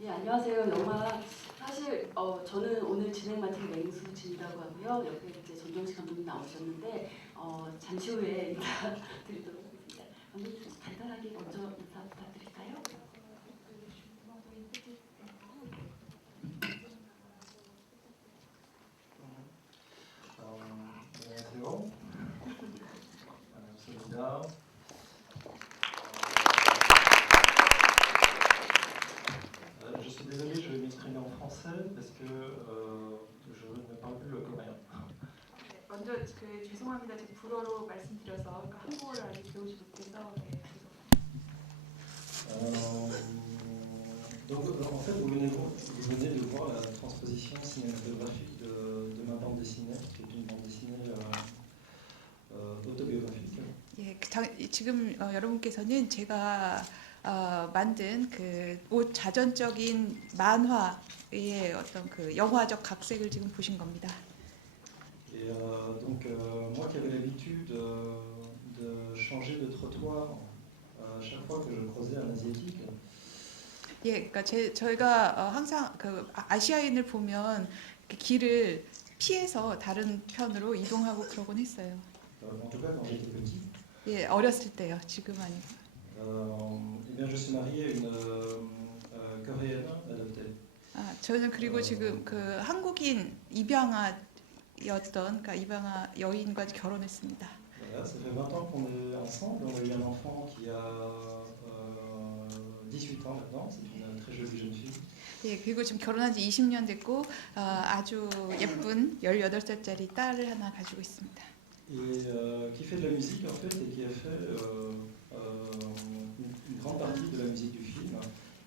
예, 안녕하세요. 영화 사실 저는 오늘 진행 맡은 맹수진이라고 하고요. 옆에 이제 전정식 감독님 나오셨는데 잠시 후에 인사드리도록 하겠습니다. 감독님 좀 간단하게 먼저 인사 부탁드릴까요? 안녕하세요. 반갑습니다. Je suis désolé, je vais m'exprimer en français parce que je ne parle plus le coréen. 먼저 죄송합니다. 제가 불어로 말씀드려서 한국어를 아직 배우지 못해서 Donc en fait, vous venez de voir la transposition cinématographique de ma bande dessinée, qui est une bande dessinée autobiographique. 예, 지금 여러분께서는 제가 만든 그 자전적인 만화의 어떤 그 영화적 각색을 지금 보신 겁니다. Et donc moi qui avais l'habitude de changer de trottoir chaque fois que je croisais un asiatique. 예, 그러니까 저희가 항상 그 아시아인을 보면 길을 피해서 다른 편으로 이동하고 그러곤 했어요. En tout cas quand j'étais petit. 예, 어렸을 때요. 지금 아니고. Eh bien, je suis marié à une coréenne adoptée. 저는 그리고 지금 그 한국인 입양아였던 그러니까 입양아 여인과 결혼했습니다. Voilà, ça fait 20 ans qu'on est ensemble. On a eu un enfant qui a 18 ans maintenant. C'est une très jolie jeune fille. 예, 그리고 지금 결혼한 지 20년 됐고 아주 예쁜 18살짜리 딸을 하나 가지고 있습니다. Et qui fait de la musique en fait et qui a fait une grande partie de la musique du film.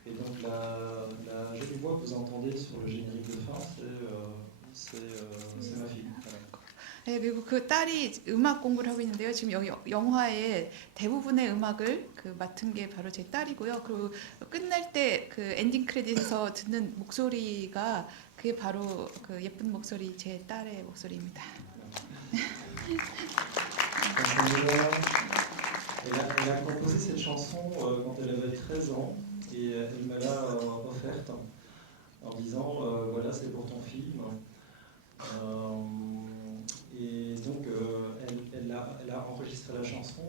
Et donc la jolie voix que vous entendez sur le générique de fin, c'est ma fille. Voilà. 네, 그리고 그 딸이 음악 공부를 하고 있는데요. 지금 여기 영화의 대부분의 음악을 맡은 게 바로 제 딸이고요. 그리고 끝날 때 그 엔딩 크레딧에서 듣는 목소리가 그게 바로 그 예쁜 목소리 제 딸의 목소리입니다. Elle a composé cette chanson quand elle avait 13 ans et elle me l'a offerte en disant voilà, c'est pour ton film. Et donc elle a enregistré la chanson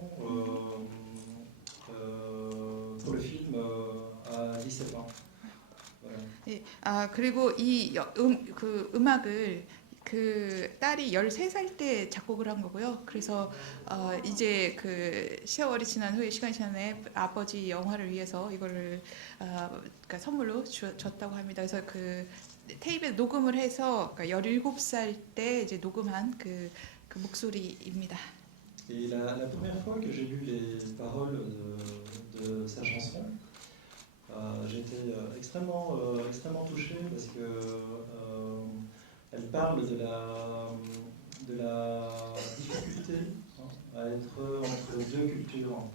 pour le film à 17 ans. Voilà. 예, 그리고 그 음악을 그 딸이 13살 때 작곡을 한 거고요. 그래서 이제 그 세월이 지난 후에 시간이 지난 후에 아버지 영화를 위해서 이거를 그러니까 선물로 줬다고 합니다. 그래서 그 테이프에 녹음을 해서 그러니까 17살 때 이제 녹음한 그 목소리입니다. Et la première fois que j'ai lu les paroles de sa chanson, j'étais extrêmement touché parce que elle parle de la difficulté à être entre deux cultures.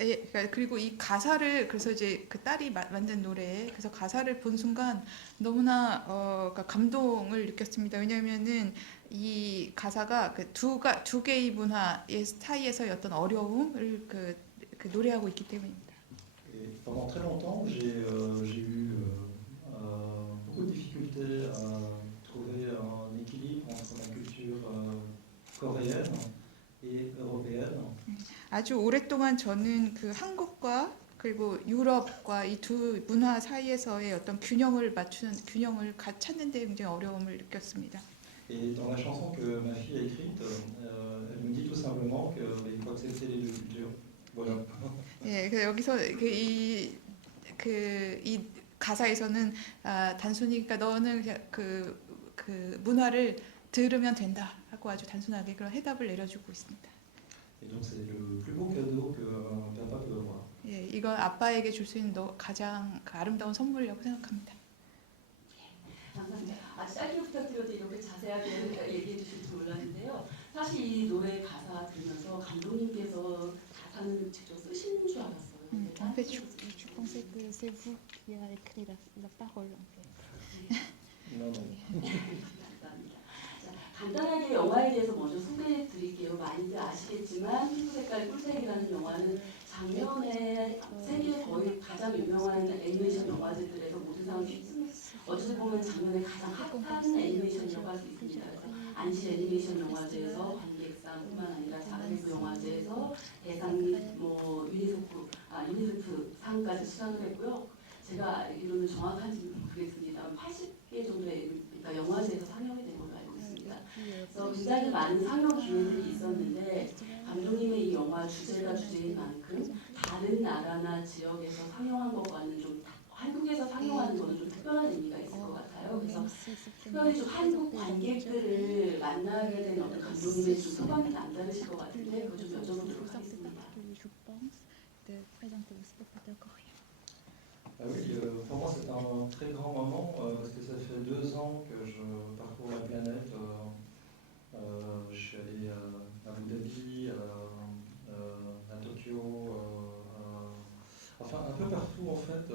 예, 그리고 이 가사를 그래서 이제 그 딸이 만든 노래 그래서 가사를 본 순간 너무나 그러니까 감동을 느꼈습니다. 왜냐하면은 이 가사가 그 두 개의 문화의 사이에서의 어떤 어려움을 그 노래하고 있기 때문입니다. Et pendant très longtemps, j'ai eu beaucoup de difficultés à trouver un équilibre entre la culture coréenne et européenne. 아주 오랫동안 저는 그 한국과 그리고 유럽과 이 두 문화 사이에서의 어떤 균형을 찾는데 굉장히 어려움을 느꼈습니다. Et dans la chanson que ma fille a écrite, elle me dit tout simplement qu'il faut accepter les deux cultures. Voilà. 예, 그 여기서 이 가사에서는 단순히 그러니까 너는 그 문화를 들으면 된다 하고 아주 단순하게 그런 해답을 내려주고 있습니다. Et donc c'est le plus beau cadeau qu'un papa peut avoir. 예, 이건 아빠에게 줄 수 있는 가장 아름다운 선물이라고 생각합니다. 감사합니다. 짧게 부탁드려도 이렇게 자세하게 얘기해 주실 줄 몰랐는데요. 사실 이 노래 가사 들으면서 감독님께서 가사는 직접 쓰신 줄 알았어요. En fait, je pensais que c'est vous qui a écrit la parole. En fait. Non, non. 감사합니다. 자, 간단하게 영화에 대해서 먼저 소개해 드릴게요. 많이들 아시겠지만 피부색깔 꿀색이라는 영화는 작년에 세계 거의 가장 유명한 애니메이션 영화들에서 영상 어찌 보면 작년에 가장 핫한 애니메이션 영화도 있습니다. 그래서 안시 애니메이션 영화제에서 관객상뿐만 아니라 자그레브 영화제에서 대상 유니세프 상까지 수상을 했고요. 제가 알기로는 정확한지 모르겠습니다만 80개 정도의 그러니까 영화제에서 상영이 된 걸로 알고 있습니다. 그래서 굉장히 많은 상영 기회들이 있었는데 감독님의 이 영화 주제가 주제인 만큼 다른 나라나 지역에서 상영한 것과는 좀 한국에서 상영하는 거는 좀 특별한 의미가 있을 것 같아요. 그래서 특별히 좀 한국 관객들을 만나게 된 어떤 감독님의 좀 소감이 남다르실 것 같은데 그거 좀 여쭤보도록 하겠습니다. je pense de présenter aux spectateurs coréens. Ah oui, pour moi c'est un très grand moment parce que ça fait 2 ans que je parcours la planète. Je suis allé à Abu Dhabi, à Tokyo, enfin un peu partout en fait,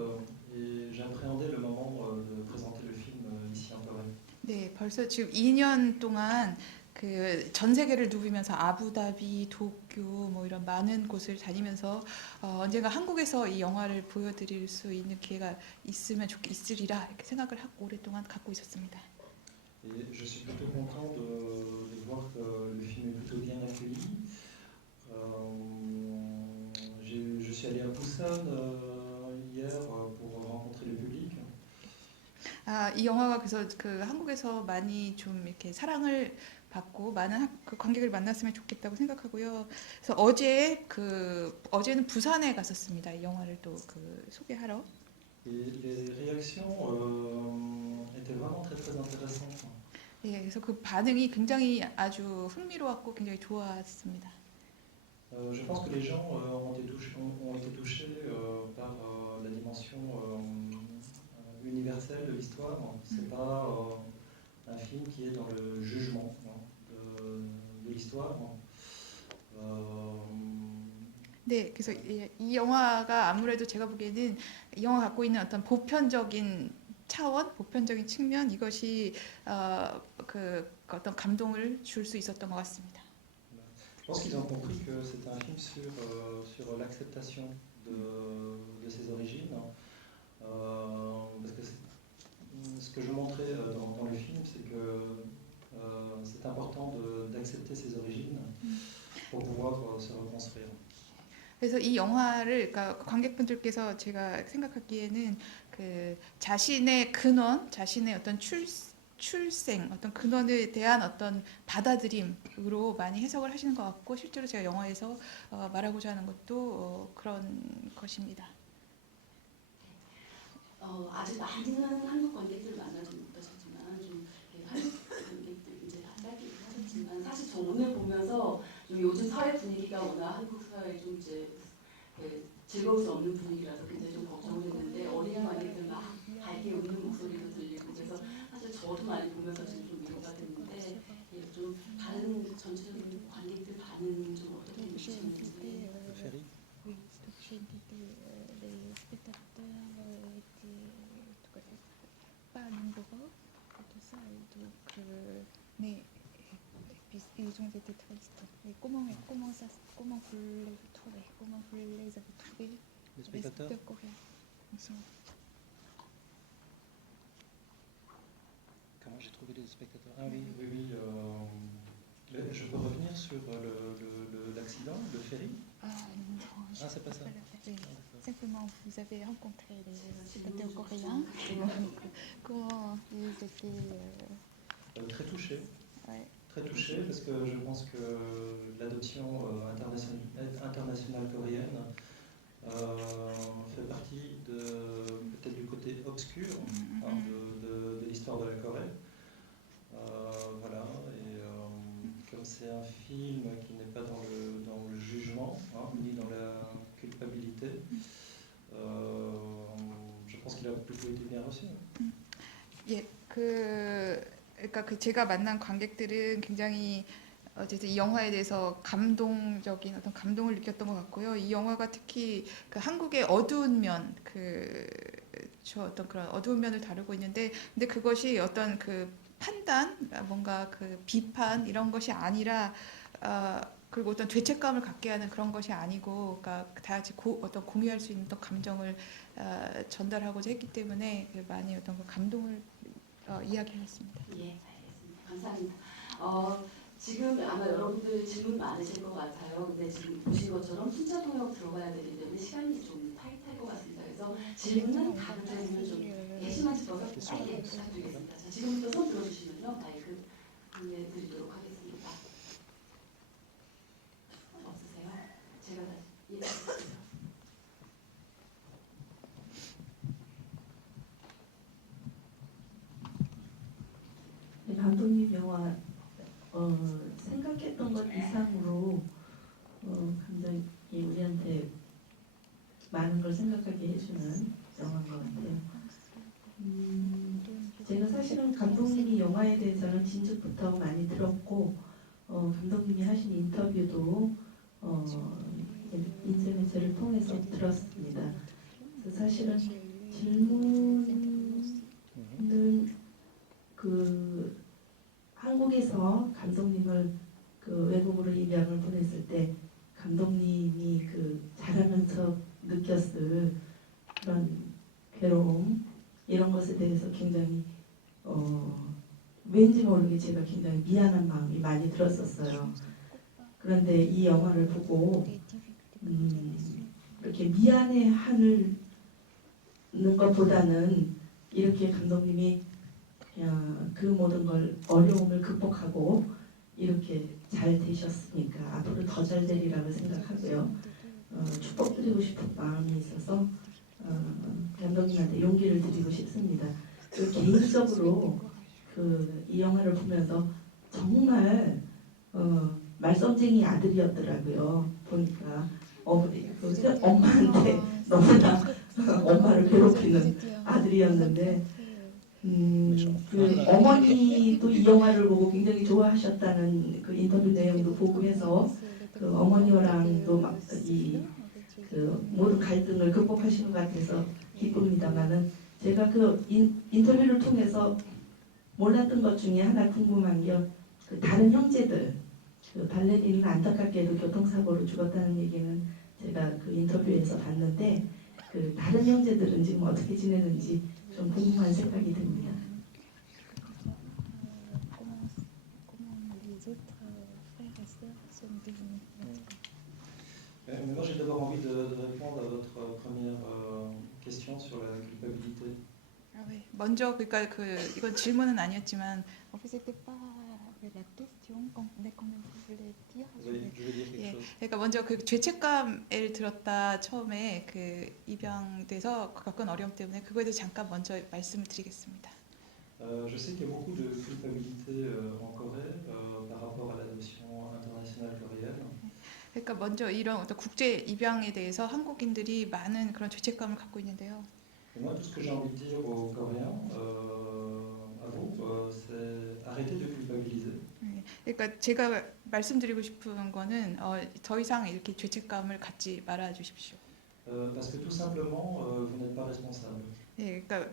et j'ai appréhendé le moment de présenter le film ici en Corée. 네, 벌써 지금 2년 동안 그 전 세계를 누비면서 아부다비, 도쿄 뭐 이런 많은 곳을 다니면서 언젠가 한국에서 이 영화를 보여드릴 수 있는 기회가 있으리라 이렇게 생각을 하고 오랫동안 갖고 있었습니다. Et je suis plutôt content de voir que le film est plutôt bien accueilli. Je suis allé à Busan hier pour rencontrer le public. 이 영화가 그래서 그 한국에서 많이 좀 이렇게 사랑을 받고 많은 그 관객을 만났으면 좋겠다고 생각하고요. 그래서 어제는 부산에 갔었습니다. 이 영화를 또 그 소개하러. Et les réactions étaient vraiment très très intéressantes. 예, 그래서 그 반응이 굉장히 아주 흥미로웠고 굉장히 좋았습니다. Je pense que les gens ont été touchés par la dimension universelle de l'histoire. C'est pas un film qui est dans le jugement de l'histoire. 네, 그래서 이 영화가 아무래도 제가 보기에는 이 영화가 갖고 있는 어떤 보편적인 차원, 보편적인 측면 이것이 그 어떤 감동을 줄 수 있었던 것 같습니다. Je pense qu'ils ont compris que c'est un film sur l'acceptation de ses origines. Parce que ce que je montrais dans le film, c'est que c'est important d'accepter ses origines pour pouvoir se reconstruire. 그래서 이 영화를 그러니까 관객분들께서 제가 생각하기에는 그 자신의 근원, 자신의 어떤 출생, 어떤 근원에 대한 어떤 받아들임으로 많이 해석을 하시는 것 같고 실제로 제가 영화에서 말하고자 하는 것도 그런 것입니다. 아직 많은 한국 관객들을 만나지 못하셨지만 좀 한국 관객들 이제 한달기도 하셨지만 사실 저 오늘 보면서 좀 요즘 사회 분위기가 워낙 한국 사회 좀 이제 즐거울 수 없는 분위기라서 굉장히 좀 걱정을 했는데 어린이 관객들 막 밝게 웃는 목소리도 들리고 그래서 사실 저도 많이 보면서 지금 좀 위로가 됐는데 좀 다른 전체적인 관객들 반응이 좀 어떻게 느끼셨는지. Oui, donc j'ai invité les spectateurs étaient pas nombreux et tout ça, et donc 네, puis ils ont été tristes. Et comment vous les trouvez? Comment vous les avez trouvés, Les spectateurs coréens? Comment j'ai trouvé les spectateurs? Ah oui. Je peux revenir sur l'accident, le ferry? Non, c'est pas ça. Oui. Simplement, vous avez rencontré les spectateurs coréens. Comment ils étaient Très touchés. Ouais. Très touché parce que je pense que l'adoption internationale coréenne fait partie peut-être du côté obscur de l'histoire de la Corée. Voilà, et comme c'est un film qui n'est pas dans le jugement, ni dans la culpabilité, je pense qu'il a plutôt été bien reçu. 예, 그러니까 제가 만난 관객들은 굉장히 어쨌든 이 영화에 대해서 감동적인 어떤 감동을 느꼈던 것 같고요. 이 영화가 특히 그 한국의 어두운 면, 어떤 그런 어두운 면을 다루고 있는데, 근데 그것이 어떤 그 판단, 뭔가 그 비판 이런 것이 아니라 그리고 어떤 죄책감을 갖게 하는 그런 것이 아니고, 그러니까 다 같이 어떤 공유할 수 있는 어떤 감정을 전달하고자 했기 때문에 그 많이 어떤 그 감동을 이야기했습니다. 예, 알겠습니다. 감사합니다. 지금 아마 여러분들 질문 많으실 것 같아요. 근데 지금 보신 것처럼 순차 통역 들어가야 되기 때문에 시간이 좀 타이트할 것 같습니다. 그래서 질문은 가급적이면 좀 핵심만 짚어서 짧게 부탁드리겠습니다. 자, 지금부터 손 들어주시면요. 마이크 보내드리도록 하겠습니다. 없으세요? 제가 다시 알겠습니다. 네, 감독님 영화 생각했던 것 이상으로 감독이 우리한테 많은 걸 생각하게 해주는 영화인 것 같아요. 제가 사실은 감독님이 영화에 대해서는 진즉부터 많이 들었고 감독님이 하신 인터뷰도 인터넷을 통해서 들었습니다. 그래서 사실은 질문은 그 한국에서 감독님을 그 외국으로 입양을 보냈을 때 감독님이 그 자라면서 느꼈을 그런 괴로움 이런 것에 대해서 굉장히 왠지 모르게 제가 굉장히 미안한 마음이 많이 들었었어요. 그런데 이 영화를 보고 이렇게 미안해하는 것보다는 이렇게 감독님이 그 모든 걸 어려움을 극복하고 이렇게 잘 되셨으니까 앞으로 더 잘 되리라고 생각하고요. 축복드리고 싶은 마음이 있어서 감독님한테 용기를 드리고 싶습니다. 그리고 개인적으로 이 영화를 보면서 정말 말썽쟁이 아들이었더라고요. 보니까 엄마한테 너무나 엄마를 괴롭히는 아들이었는데 그 어머니도 이 영화를 보고 굉장히 좋아하셨다는 그 인터뷰 내용도 보고 해서 그 어머니랑도 막 그 모든 갈등을 극복하신 것 같아서 기쁩니다만은 제가 그 인터뷰를 통해서 몰랐던 것 중에 하나 궁금한 게 그 다른 형제들 그 발레리는 안타깝게도 교통사고로 죽었다는 얘기는 제가 그 인터뷰에서 봤는데 그 다른 형제들은 지금 어떻게 지내는지 좀 궁금한 생각이 듭니다. Comment les autres frères et sœurs sont devenus? Mais moi, j'ai d'abord envie de répondre à votre première question sur la culpabilité. 네. 먼저 그러니까 이건 질문은 아니었지만 En fait, c'était pas la question, mais quand même, vous voulez dire. Oui, je vais dire quelque 예, chose. 그러니까 먼저 그 죄책감을 들었다 처음에 그 입양돼서 겪은 어려움 때문에 그거에 대해서 잠깐 먼저 말씀을 드리겠습니다. Je sais qu'il y a beaucoup de culpabilité en Corée par rapport à l'adoption internationale coréenne. 그러니까 먼저 이런 어떤 국제 입양에 대해서 한국인들이 많은 그런 죄책감을 갖고 있는데요. Et moi, tout ce que j'ai envie de dire aux Coréens, à vous, c'est arrêtez de culpabiliser. 그러니까 제가 말씀드리고 싶은 거는 더 이상 이렇게 죄책감을 갖지 말아 주십시오. Parce que tout simplement, vous n'êtes pas responsable. 예, 그러니까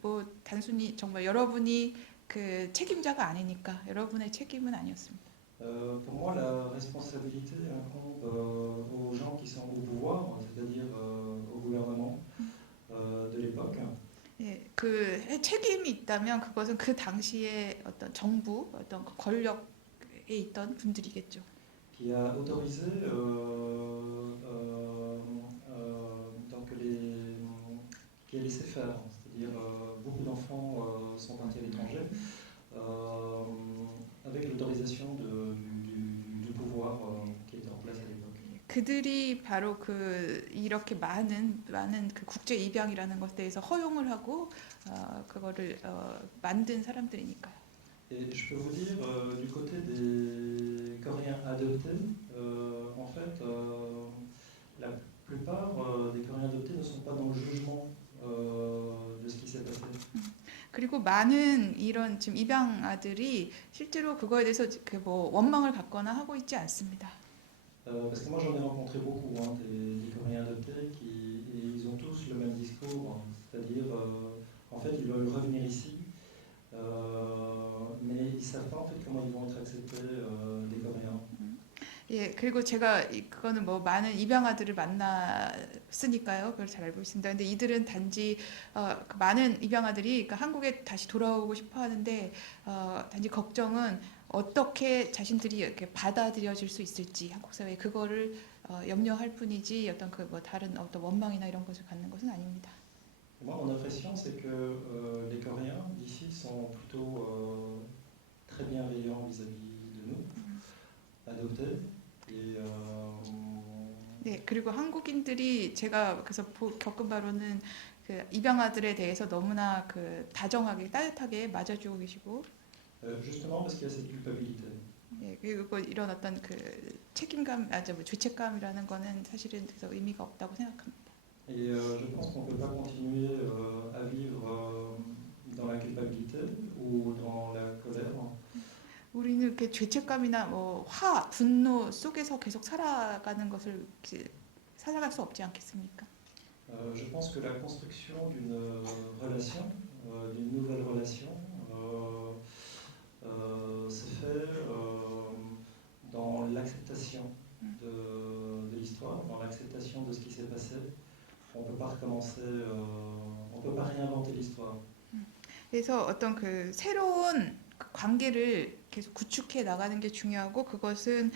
뭐 단순히 정말 여러분이 그 책임자가 아니니까 여러분의 책임은 아니었습니다. Pour moi, la responsabilité incombe aux gens qui sont au pouvoir, c'est-à-dire au gouvernement de l'époque. 예, 그 책임이 있다면 그것은 그 당시에 어떤 정부, 어떤 그 권력에 있던 분들이겠죠. Qui a autorisé donc qui a laissé faire, c'est-à-dire beaucoup d'enfants sont partis à l'étranger avec l'autorisation du pouvoir qui était en place à l'époque. 그들이 바로 이렇게 많은 그 국제 입양이라는 것에 대해서 허용을 하고 그거를 만든 사람들이니까요. Et je peux vous dire, du côté des Coréens adoptés, en fait, la plupart des Coréens adoptés ne sont pas dans le jugement de ce qui s'est passé. 그리고 많은 이런 지금 입양 아들이 실제로 그거에 대해서 뭐 원망을 갖거나 하고 있지 않습니다. Parce que moi j'en ai rencontré beaucoup, des Coréens adoptés et ils ont tous le même discours, c'est-à-dire en fait ils veulent revenir ici, mais ils ne savent pas en fait comment ils vont être acceptés des Coréens. 예, 그리고 제가 그거는 뭐 많은 입양아들을 만났으니까요. 그걸 잘 알고 있습니다. 근데 이들은 단지 그 많은 입양아들이 그러니까 한국에 다시 돌아오고 싶어 하는데 단지 걱정은 어떻게 자신들이 이렇게 받아들여질 수 있을지 한국 사회에 그거를 염려할 뿐이지 어떤 그 뭐 다른 어떤 원망이나 이런 것을 갖는 것은 아닙니다. Moi, mon impression, c'est que les Coréens d'ici sont plutôt très bienveillants vis-à-vis de nous, adoptés. Et 네, 그리고 한국인들이 제가 그래서 겪은 바로는 그 입양아들에 대해서 너무나 그 다정하게 따뜻하게 맞아주고 계시고, justement parce qu'il y a cette culpabilité. 예, 그리고 이런 어떤 그 책임감, 뭐 죄책감이라는 거는 사실은 그래서 의미가 없다고 생각합니다. Et je pense qu'on ne peut pas continuer à vivre dans la culpabilité ou dans la colère. 우리는 이렇게 죄책감이나 뭐 화, 분노 속에서 계속 살아가는 것을 살아갈 수 없지 않겠습니까? Je pense que la construction d'une relation, d'une nouvelle relation, se fait dans l'acceptation de l'histoire, dans l'acceptation de ce qui s'est passé. On ne peut pas recommencer, on ne peut pas réinventer l'histoire. 그래서 어떤 그 새로운 그 관계를 계속 구축해 나가는 게 중요하고 그것은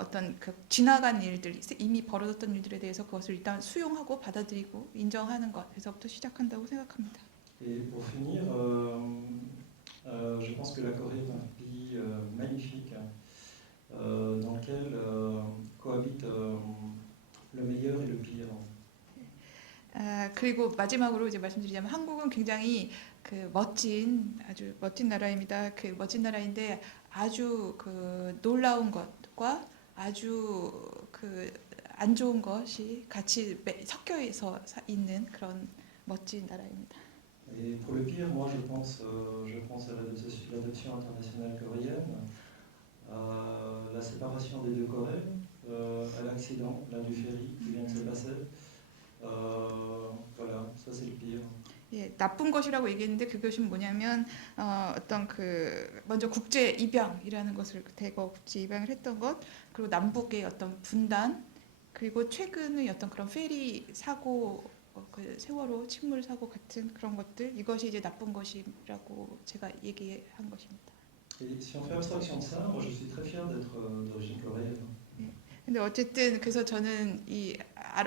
어떤 그 지나간 일들, 이미 벌어졌던 일들에 대해서 그것을 일단 수용하고 받아들이고 인정하는 것에서부터 시작한다고 생각합니다. Et pour finir, je pense que la Corée est un pays magnifique dans lequel cohabitent le meilleur et le pire. 그리고 마지막으로 이제 말씀드리자면 한국은 굉장히 그 아주 멋진 나라입니다. 그 멋진 나라인데 아주 그 놀라운 것과 아주 그 안 좋은 것이 같이 섞여 있는 그런 멋진 나라입니다. Et pour le pire, moi je pense à l'adoption internationale coréenne, à la séparation des deux Corées, à l'accident là, du ferry qui vient de se passer. Voilà, ça c'est le pire. 예, 나쁜 것이라고 얘기했는데 그것이 뭐냐면 어떤 그 먼저 국제 입양이라는 것을 대거 국제 입양을 했던 것 그리고 남북의 어떤 분단 그리고 최근의 어떤 그런 페리 사고 그 세월호 침몰 사고 같은 그런 것들 이것이 이제 나쁜 것이라고 제가 얘기한 것입니다. Et si on fait abstraction de ça, moi je suis très fier d'être d'origine coréenne. 근데 어쨌든 그래서 저는 이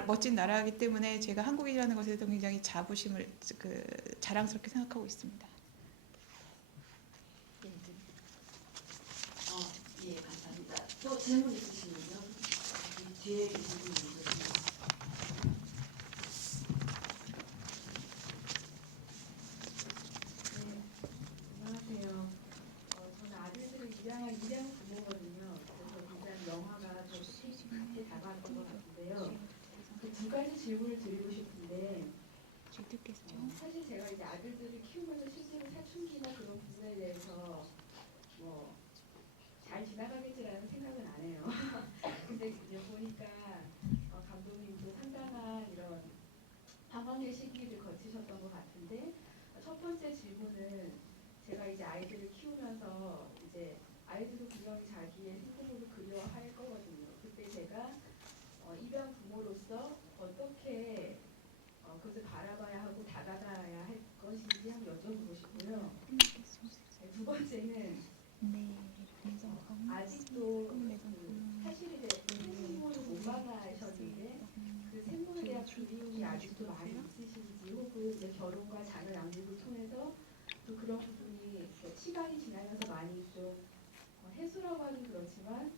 멋진 나라이기 때문에 제가 한국인이라는 것에 대해서 굉장히 자부심을 자랑스럽게 생각하고 있습니다. 예, 감사합니다. 또 질문 있으시면요? 뒤에 계신 분 있으시면. 안녕하세요. 저는 아들들을 입양 부모거든요. 그래서 굉장히 영화가 좀 같이 다가왔던 것 같은데요. 그 두 가지 질문을 드리고 싶은데 사실 제가 이제 아들들을 키우면서 실제로 사춘기나 그런 부분에 대해서 뭐 잘 지나가겠지라는 생각은 안 해요. 근데 이제 보니까 감독님도 상당한 이런 방황의 시기를 거치셨던 것 같은데 첫 번째 질문은 제가 이제 아이들을 키우면서 이제 아이들도 분명히 자기의 생부모를 그리워할 거거든요. 그때 제가 입양 부모로서 어떻게 그것을 바라봐야 하고 다가가야 할 것인지 한번 여쭤보고 싶고요. 두 번째는 아직도 사실 이제 생부모를 못 만나셨는데 그 생부모에 대한 그리움이 아직도 많이 있으신지 혹은 이제 결혼과 자녀 양육을 통해서 또 그런 부분이 시간이 지나면서 많이 좀 해소라고 하긴 그렇지만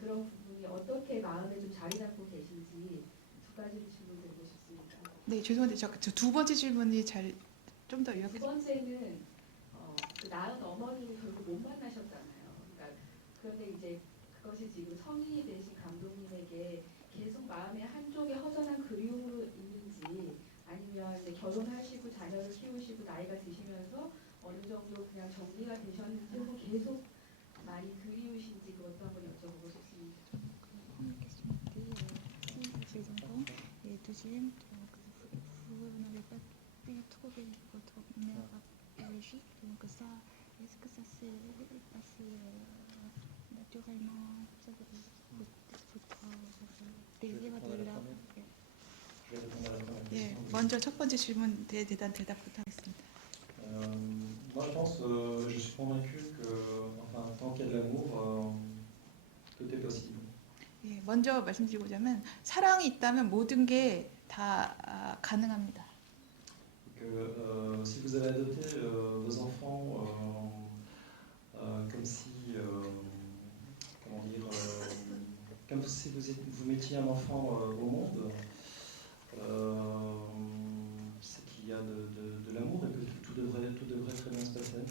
그런 부분이 어떻게 마음에 좀 자리 잡고 계신지 두 가지를 질문드리고 싶습니다. 네, 죄송한데 저 두 번째 질문이 좀 더 두 요약해. 번째는 그 낳은 어머니를 결국 못 만나셨잖아요. 그러니까 그런데 이제 그것이 지금 성인이 되신 감독님에게 계속 마음의 한쪽에 허전한 그리움으로 있는지 아니면 이제 결혼하시고 자녀를 키우시고 나이가 드시면서 어느 정도 그냥 정리가 되셨는지 혹은 계속 많이 그리우신지 그것도 한번 여쭤보고 싶습니다. Deuxième, donc vous n'avez pas pu trouver votre mère biologique, donc ça, est-ce que ça s'est passé naturellement ça votre Je vais désir répondre à de la l'art. première. Je vais répondre à la première 예, question. 먼저 첫 번째 질문에 대한 대답부터 하겠습니다. Moi, je pense, je suis convaincu que, enfin, tant qu'il y a de l'amour, tout est possible. 예, 먼저 말씀드리고자면 사랑이 있다면 모든 게 다 가능합니다. Que si vous avez adopté vos enfants comme si, comment dire, comme si vous mettiez un enfant au monde, c'est qu'il y a de l'amour et que tout devrait très bien se passer.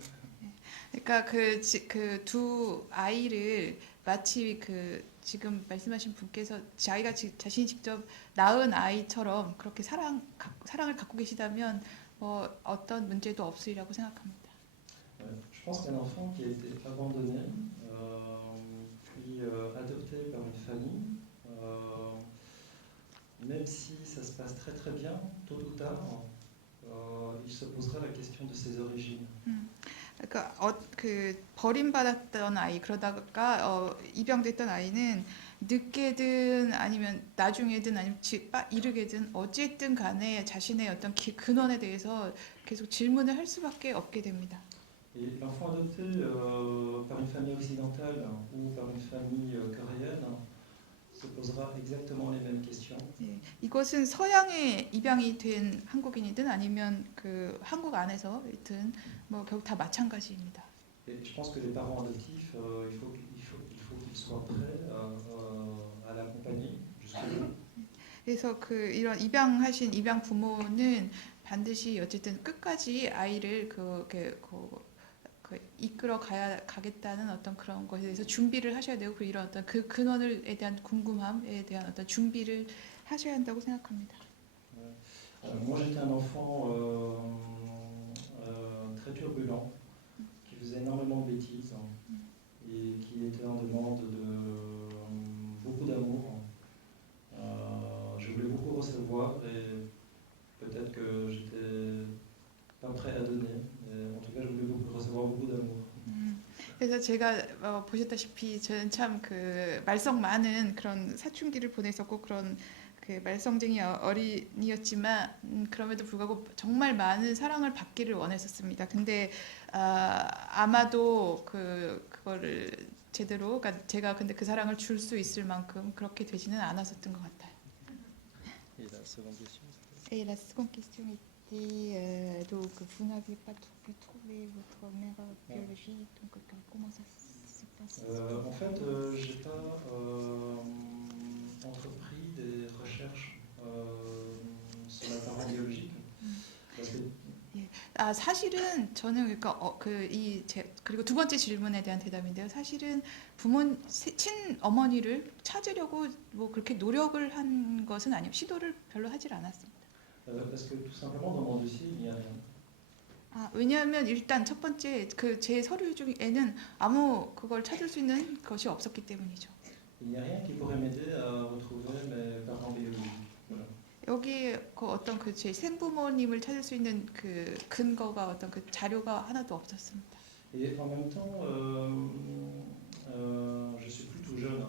그러니까 그 두 아이를 마치 그 지금 말씀하신 분께서 자기가 자신이 직접 낳은 아이처럼 그렇게 사랑을 갖고 계시다면 뭐 어떤 문제도 없으리라고 생각합니다. Je pense qu'un enfant qui a été abandonné, puis adopté par une famille, même si ça se passe très très bien, tôt ou tard, il se posera la question de ses origines. 그러니까 그 버림받았던 아이 그러다가 입양됐던 아이는 늦게든 아니면 나중에든 아니면 이르게든 어쨌든 간에 자신의 어떤 근원에 대해서 계속 질문을 할 수밖에 없게 됩니다. Et l'enfant adopté par une famille occidentale ou par une famille coréenne se posera exactement les mêmes questions. 예, 이것은 서양에 입양이 된 한국인이든 아니면 그 한국 안에서든 뭐 결국 다 마찬가지입니다. Et je pense que les parents adoptifs, il faut qu'ils soient prêts à l'accompagner jusqu'au bout. 그래서 그 이런 입양하신 입양 부모는 반드시 어쨌든 끝까지 아이를 이끌어 가겠다는 어떤 그런 것에 대해서 준비를 하셔야 되고 이런 어떤 그 근원에 대한 궁금함에 대한 어떤 준비를 하셔야 한다고 생각합니다. Moi j'étais un enfant très turbulent, qui faisait énormément de bêtises et qui était en demande de beaucoup d'amour. Je voulais beaucoup recevoir et peut-être que j'étais pas prêt à donner, mais en tout cas je voulais recevoir beaucoup d'amour. 그래서 제가 보셨다시피 저는 참 그 말썽 많은 그런 사춘기를 보냈었고 그런 그 말썽쟁이 어린이였지만 그럼에도 불구하고 정말 많은 사랑을 받기를 원했었습니다. 근데 아마도 그거를 제대로 그러니까 제가 근데 그 사랑을 줄 수 있을 만큼 그렇게 되지는 않았었던 것 같아요. Et la seconde question. Et la seconde question était donc vous n'aviez pas pu trouver votre mère biologique, donc comment ça se passe? En fait, j'ai pas entrepris des recherches sur ma parent biologique. Parce que 사실은 저는 그러니까 그리고 두 번째 질문에 대한 대답인데요. 사실은 친어머니를 찾으려고 뭐 그렇게 노력을 한 것은 아니고 시도를 별로 하질 않았습니다. parce que tout simplement dans mon dossier il n'y a rien. 왜냐하면 일단 첫 번째 제 서류 중에는 아무 그걸 찾을 수 있는 것이 없었기 때문이죠. Il n'y a rien qui pourrait m'aider à retrouver mes parents biologiques. Voilà. 여기 그 어떤 제 생부모님을 찾을 수 있는 그 근거가 어떤 그 자료가 하나도 없었습니다. Et en même temps, je suis plus tout jeune.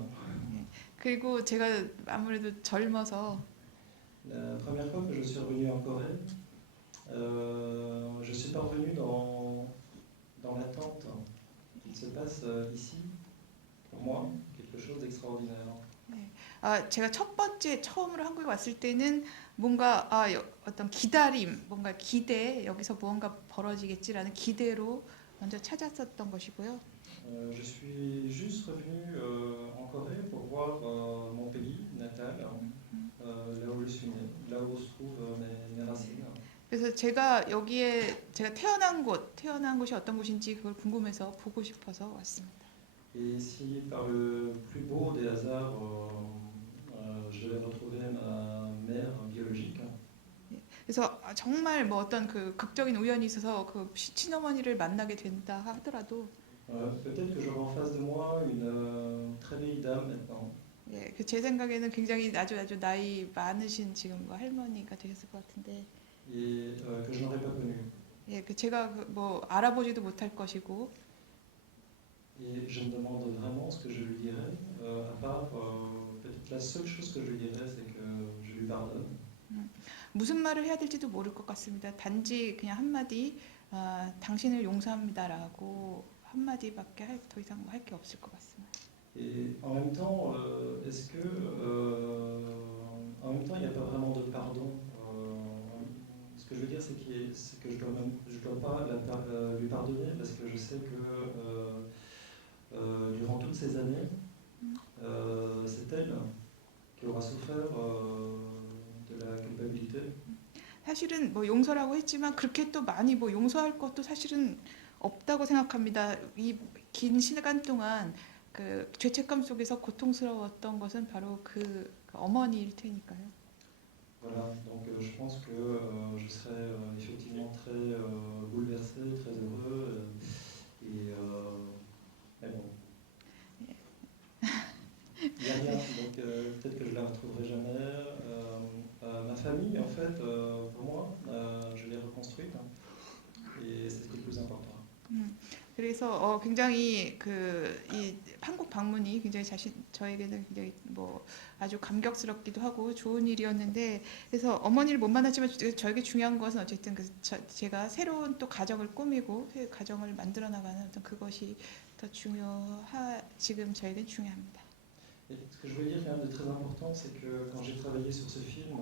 그리고 제가 아무래도 젊어서 La première fois que je suis revenu en Corée, je suis parvenu dans l'attente qu'il se passe ici, pour moi, quelque chose d'extraordinaire. 제가 처음으로 한국에 왔을 때는 뭔가 어떤 기다림, 뭔가 기대, 여기서 무언가 벌어지겠지라는 기대로 먼저 찾았었던 것이고요. Je suis juste revenu en Corée pour voir mon pays natal, là où je suis né, là où se trouvent mes racines. 그래서 제가 태어난 곳이 어떤 곳인지 그걸 궁금해서 보고 싶어서 왔습니다. Et si par le plus beau des hasards, je vais retrouver ma mère biologique. 그래서 정말 뭐 어떤 그 극적인 우연이 있어서 그 친어머니를 만나게 된다 하더라도 Peut-être que j'aurai en face de moi une très vieille dame maintenant. 제 생각에는 굉장히 아주 나이 많으신 지금 할머니가 되셨을 것 같은데 Et que je n'aurais pas connue. 제가 뭐 알아보지도 못할 것이고 Et je me demande vraiment ce que je lui dirais, à part peut-être la seule chose que je lui dirais, c'est que je lui pardonne. 무슨 말을 해야 될지도 모를 것 같습니다. 단지 그냥 한마디 당신을 용서합니다라고 한마디밖에 더 이상 할 게 없을 것 같습니다. Et en même temps, est-ce que, en même temps, il n'y a pas vraiment de pardon. Ce que je veux dire, c'est que je dois pas lui pardonner parce que je sais que durant toutes ces années, c'est elle qui aura souffert de la culpabilité. 사실은 뭐 용서라고 했지만 그렇게 또 많이 뭐 용서할 것도 사실은 없다고 생각합니다. 이 긴 시간 동안 그 죄책감 속에서 고통스러웠던 것은 바로 그 어머니일 테니까요. Voilà, donc je pense que je serais effectivement très bouleversé, très heureux. Mais bon. Il n'y a rien, donc peut-être que je ne la retrouverai jamais. Ma famille, en fait, pour moi, je l'ai reconstruite. Et c'est ce qui est le plus important. 그래서 굉장히 이 한국 방문이 굉장히 저에게는 굉장히 뭐 아주 감격스럽기도 하고 좋은 일이었는데 그래서 어머니를 못 만났지만 저에게 중요한 것은 어쨌든 제가 새로운 또 가정을 꾸미고 가정을 만들어 나가는 어떤 그것이 더 지금 저에겐 중요합니다. Et ce que je voulais dire quand même de très important, c'est que quand j'ai travaillé sur ce film,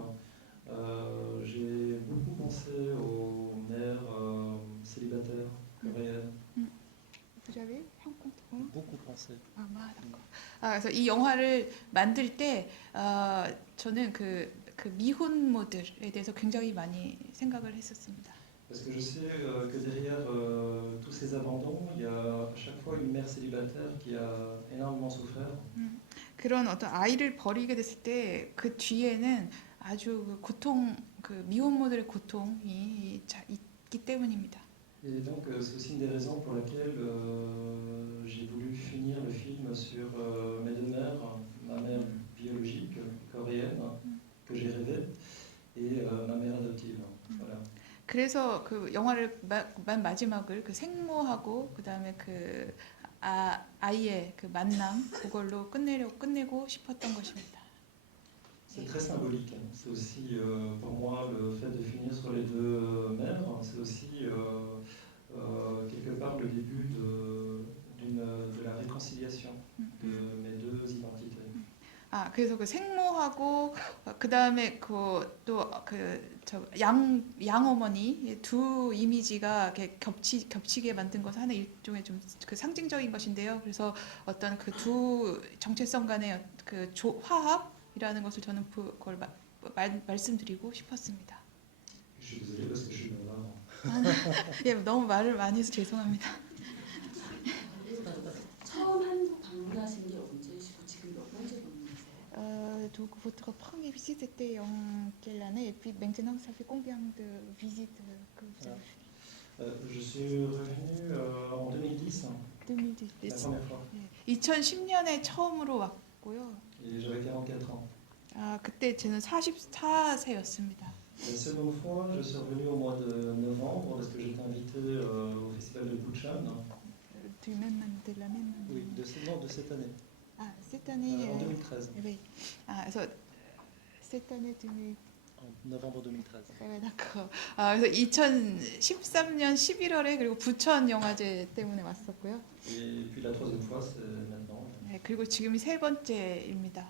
j'ai beaucoup pensé aux mères célibataires coréennes. Vous avez rencontré? Beaucoup pensé. 그래서 이 영화를 만들 때 저는 그 미혼모들에 대해서 굉장히 많이 생각을 했었습니다. Parce que je sais que derrière tous ces abandons, il y a à chaque fois une mère célibataire qui a énormément souffert. 그런 어떤 아이를 버리게 됐을 때 그 뒤에는 아주 미혼모들의 고통이 있기 때문입니다. Et donc c'est aussi une des raisons pour laquelle j'ai voulu finir le film sur mes deux mères, ma mère biologique coréenne que j'ai rêvée et ma mère adoptive. Voilà. 그래서 그 영화를 마지막을 그 생모하고 그다음에 아이의 그 만남 그걸로 끝내고 싶었던 것입니다. C'est très symbolique. C'est aussi pour moi le fait de finir sur les deux mères, c'est aussi quelque part le début de la réconciliation de mes deux identités. 그래서 그 생모하고 그다음에 양어머니 두 이미지가 이렇게 ገብ치게 만든 것은 하나 일종의 좀 그 상징적인 것인데요. 그래서 어떤 그 두 정체성 간의 그 화합이라는 것을 저는 그걸 말씀드리고 싶었습니다. Je suis désolé parce que je suis bavard. 예, 너무 말을 많이 해서 죄송합니다. 처음 한국 방문하신 게 언제시고 지금 몇 번째 방문이세요? Donc votre première visite était en quelle année et puis maintenant ça fait combien de visites que vous avez fait? Je suis revenu en 2010, 2010. la première fois. 2010년에 처음으로 왔고요. Et j'avais 44 ans. 그때 저는 44세였습니다. La seconde fois, je suis revenu au mois de novembre parce que j'étais invité au festival de Busan. de la même année. Oui, de cette année. Cette année. En 2013. Oui. 그래서 Cette année 2013. En novembre 2013. d'accord. 그래서 2013년 11월에 그리고 부천 영화제 때문에 왔었고요. Et puis la troisième fois, c'est maintenant. 네, 그리고 지금이 세 번째입니다.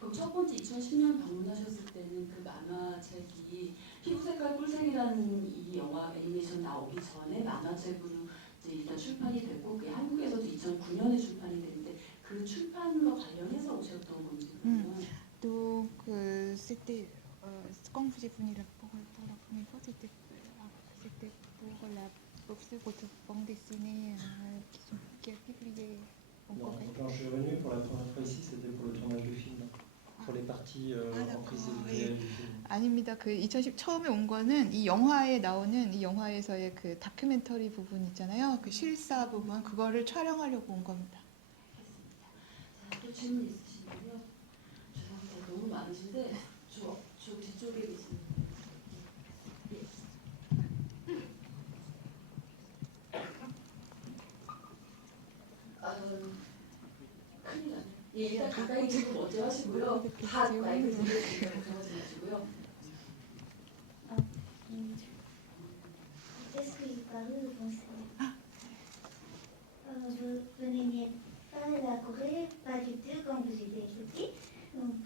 그럼 첫 번째 2010년 방문하셨을 때는 그 만화책이 피부색깔 꿀색이라는 이 영화 애니메이션 나오기 전에 만화책으로 이제 일단 출판이 되고 그게 한국에서도 2009년에 출판이 됐는데 그 출판과 관련해서 오셨던 건지 그러면 Donc c'était quand vous êtes venu pour la première fois, c'était pour votre bande dessinée qui est publiée en Non, Corée. quand je suis revenu pour la première fois ici, c'était pour le tournage du film. Pour les parties en prise réelle du film. 아닙니다. 그 2010 처음에 온 거는 이 영화에 나오는 이 영화에서의 그 다큐멘터리 부분 있잖아요. 그 실사 부분 그거를 촬영하려고 온 겁니다. 자, 또 질문 있으신가요? 죄송합니다. 너무 많으신데 저 뒤쪽에 계신 예, 일단 가까이 지금 먼저 하시고요. 다 마이크 드리겠습니다. 걱정하지 마시고요. Qu'est-ce qu'il parle le français Vous n'aimiez pas la Corée, pas du tout quand vous étiez petit. Donc,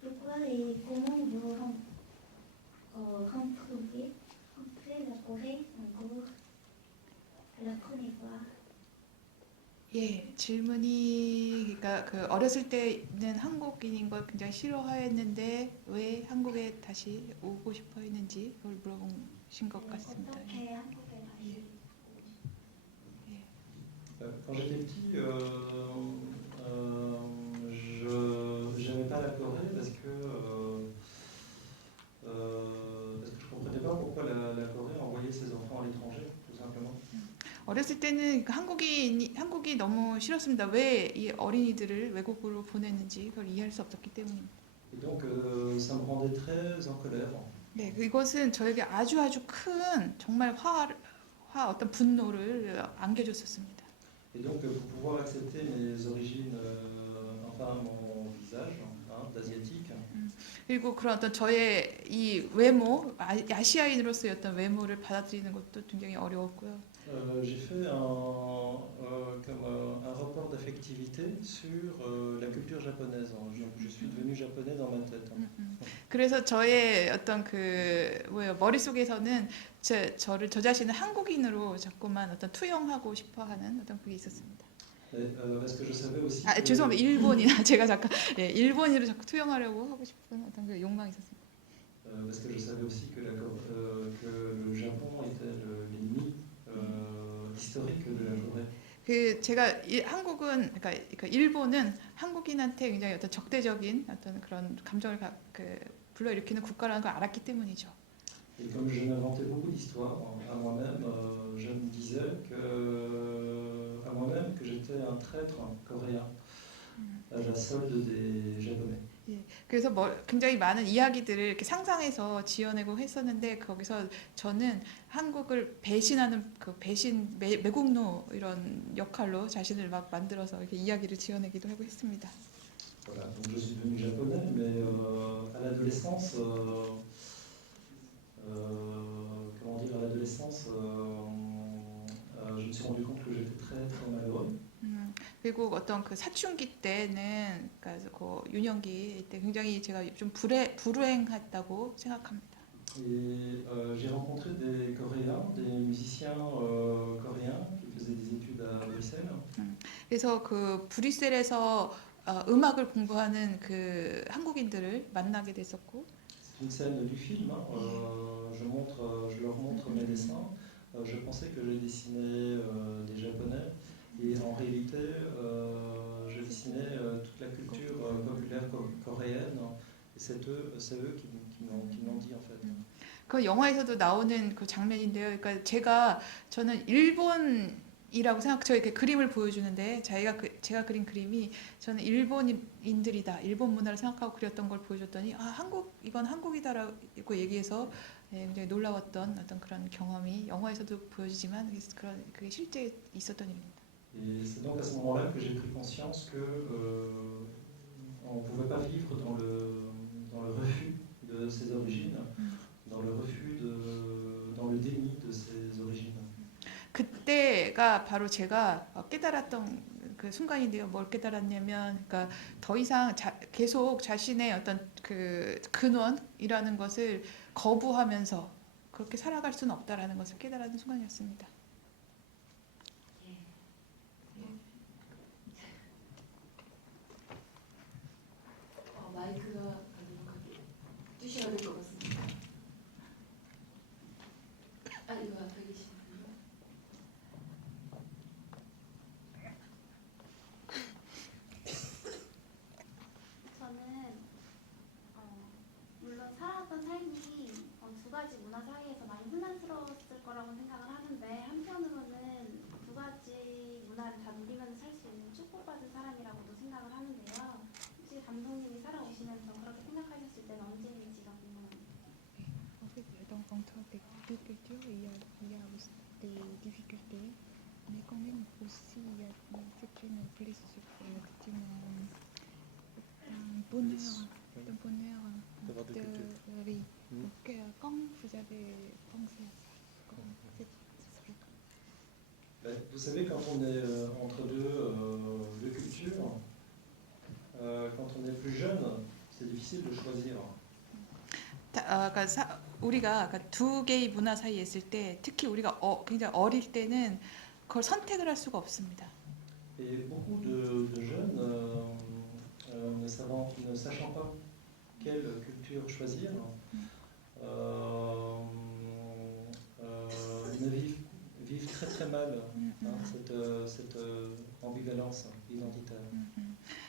pourquoi et comment vous rencontrez la Corée encore la première fois? 예, 질문이 그러니까 그 어렸을 때는 한국인인 걸 굉장히 싫어했는데 왜 한국에 다시 오고 싶어 했는지 그걸 물어보신 것 같습니다. 예. 어떻게 한국에 다시 Quand j'étais petit, je n'aimais pas la Corée parce que je comprenais pas pourquoi la Corée envoyait ses enfants à l'étranger, tout simplement. 어렸을 때는 한국이 너무 싫었습니다. 왜 이 어린이들을 외국으로 보냈는지 그걸 이해할 수 없었기 때문입니다. Et donc, ça me rendait très en colère. 네, 이것은 저에게 아주 큰 정말 어떤 분노를 안겨줬었습니다. Et donc, pour pouvoir accepter mes origines, enfin mon visage, d'asiatique, 그리고 그런 어떤 저의 이 외모, 아시아인으로서의 어떤 외모를 받아들이는 것도 굉장히 어려웠고요. j'ai fait comme un report d'affectivité sur la culture japonaise. Je suis devenu japonais dans ma tête. 그래서 저의 어떤 머릿속에서는 저를 저 자신을 한국인으로 자꾸만 어떤 투영하고 싶어하는 어떤 그게 있었습니다. Parce que je savais aussi. 죄송합니다. 일본이나 제가 잠깐 일본인으로 자꾸 투영하려고 하고 싶은 어떤 그 욕망이 있었습니다. Parce que je savais aussi que le Japon était l'ennemi historique de la Corée. 제가 한국은 그러니까 일본은 한국인한테 굉장히 어떤 적대적인 어떤 그런 감정을 불러일으키는 국가라는 걸 알았기 때문이죠. Et comme je m'inventais beaucoup d'histoires à moi-même, je me disais à moi-même que j'étais un traître coréen à la solde des Japonais. 그래서 굉장히 많은 이야기들을 이렇게 상상해서 지어내고 했었는데 거기서 저는 한국을 배신하는 매국노 이런 역할로 자신을 막 만들어서 이렇게 이야기를 지어내기도 하고 했습니다. Voilà, donc je suis devenu japonais, mais à l'adolescence, comment dire, à l'adolescence, je me suis rendu compte que j'étais très malheureux. 그리고 어떤 그 사춘기 때는 그러니까 그 유년기 때 굉장히 제가 좀 불행했다고 생각합니다. Et j'ai rencontré des Coréens, des musiciens coréens qui faisaient des études à Bruxelles. 그래서 그 브뤼셀에서 음악을 공부하는 그 한국인들을 만나게 됐었고. C'est une scène du film. Je leur montre mes dessins. Je pensais que je dessinais des Japonais. Et en réalité, je dessinais toute la culture populaire coréenne. Et c'est eux qui m'ont dit en fait. 그 영화에서도 나오는 그 장면인데요. 그러니까 저는 일본이라고 저희 이렇게 그림을 보여주는데 제가 그린 그림이 저는 일본인들이다, 일본 문화를 생각하고 그렸던 걸 보여줬더니 이건 한국이다라고 얘기해서 굉장히 놀라웠던 어떤 그런 경험이 영화에서도 보여지지만 그게 실제 있었던 일입니다. Et c'est donc à ce moment-là que j'ai pris conscience que on ne pouvait pas vivre dans le refus de ses origines, dans le refus dans le déni de ses origines. 그때가 바로 제가 깨달았던 그 순간인데요. 뭘 깨달았냐면, 그러니까 더 이상 계속 자신의 어떤 그 근원이라는 것을 거부하면서 그렇게 살아갈 수는 없다라는 것을 깨달은 순간이었습니다. 마이크가 두셔야 될 것 같습니다. 이거 앞에 계시군요. 저는 물론 살아왔던 삶이 두 가지 문화 사이에서 많이 혼란스러웠을 거라고 생각을 하는데 한편으로는 두 가지 문화를 다 누리면서 살 수 있는 축복받은 사람이라고도 생각을 하는데요. 혹시 감독님이 살아오시면서 그렇게 생각하셨을 때는 언제인지가 궁금합니다. En fait, entre deux cultures, il y a aussi des difficultés, mais quand même aussi c'est une bonheur, le bonheur D'avoir des cultures. oui, Mm. donc quand vous avez pensé à ça, comment ce serait Ben, vous savez, quand on est entre deux cultures, quand on est plus jeune, c'est difficile de choisir. 그러니까 우리가 그러니까 두 개의 문화 사이에 있을 때 특히 우리가 굉장히 어릴 때는 그걸 선택을 할 수가 없습니다. Et beaucoup de jeunes, ne sachant pas quelle culture choisir, vivent très très mal cette ambivalence identitaire.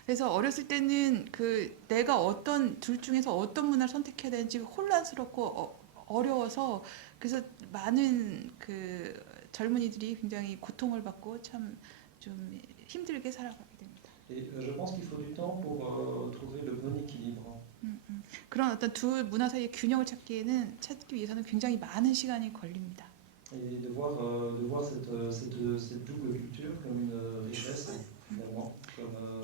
그래서 어렸을 때는 그 내가 어떤 둘 중에서 어떤 문화를 선택해야 되는지 혼란스럽고 어려워서 그래서 많은 그 젊은이들이 굉장히 고통을 받고 참 좀 힘들게 살아가게 됩니다. Et je pense qu'il faut du temps pour trouver le bon équilibre. 그런 어떤 두 문화 사이의 균형을 찾기 위해서는 굉장히 많은 시간이 걸립니다. Et de voir cette double culture comme une richesse, finalement, comme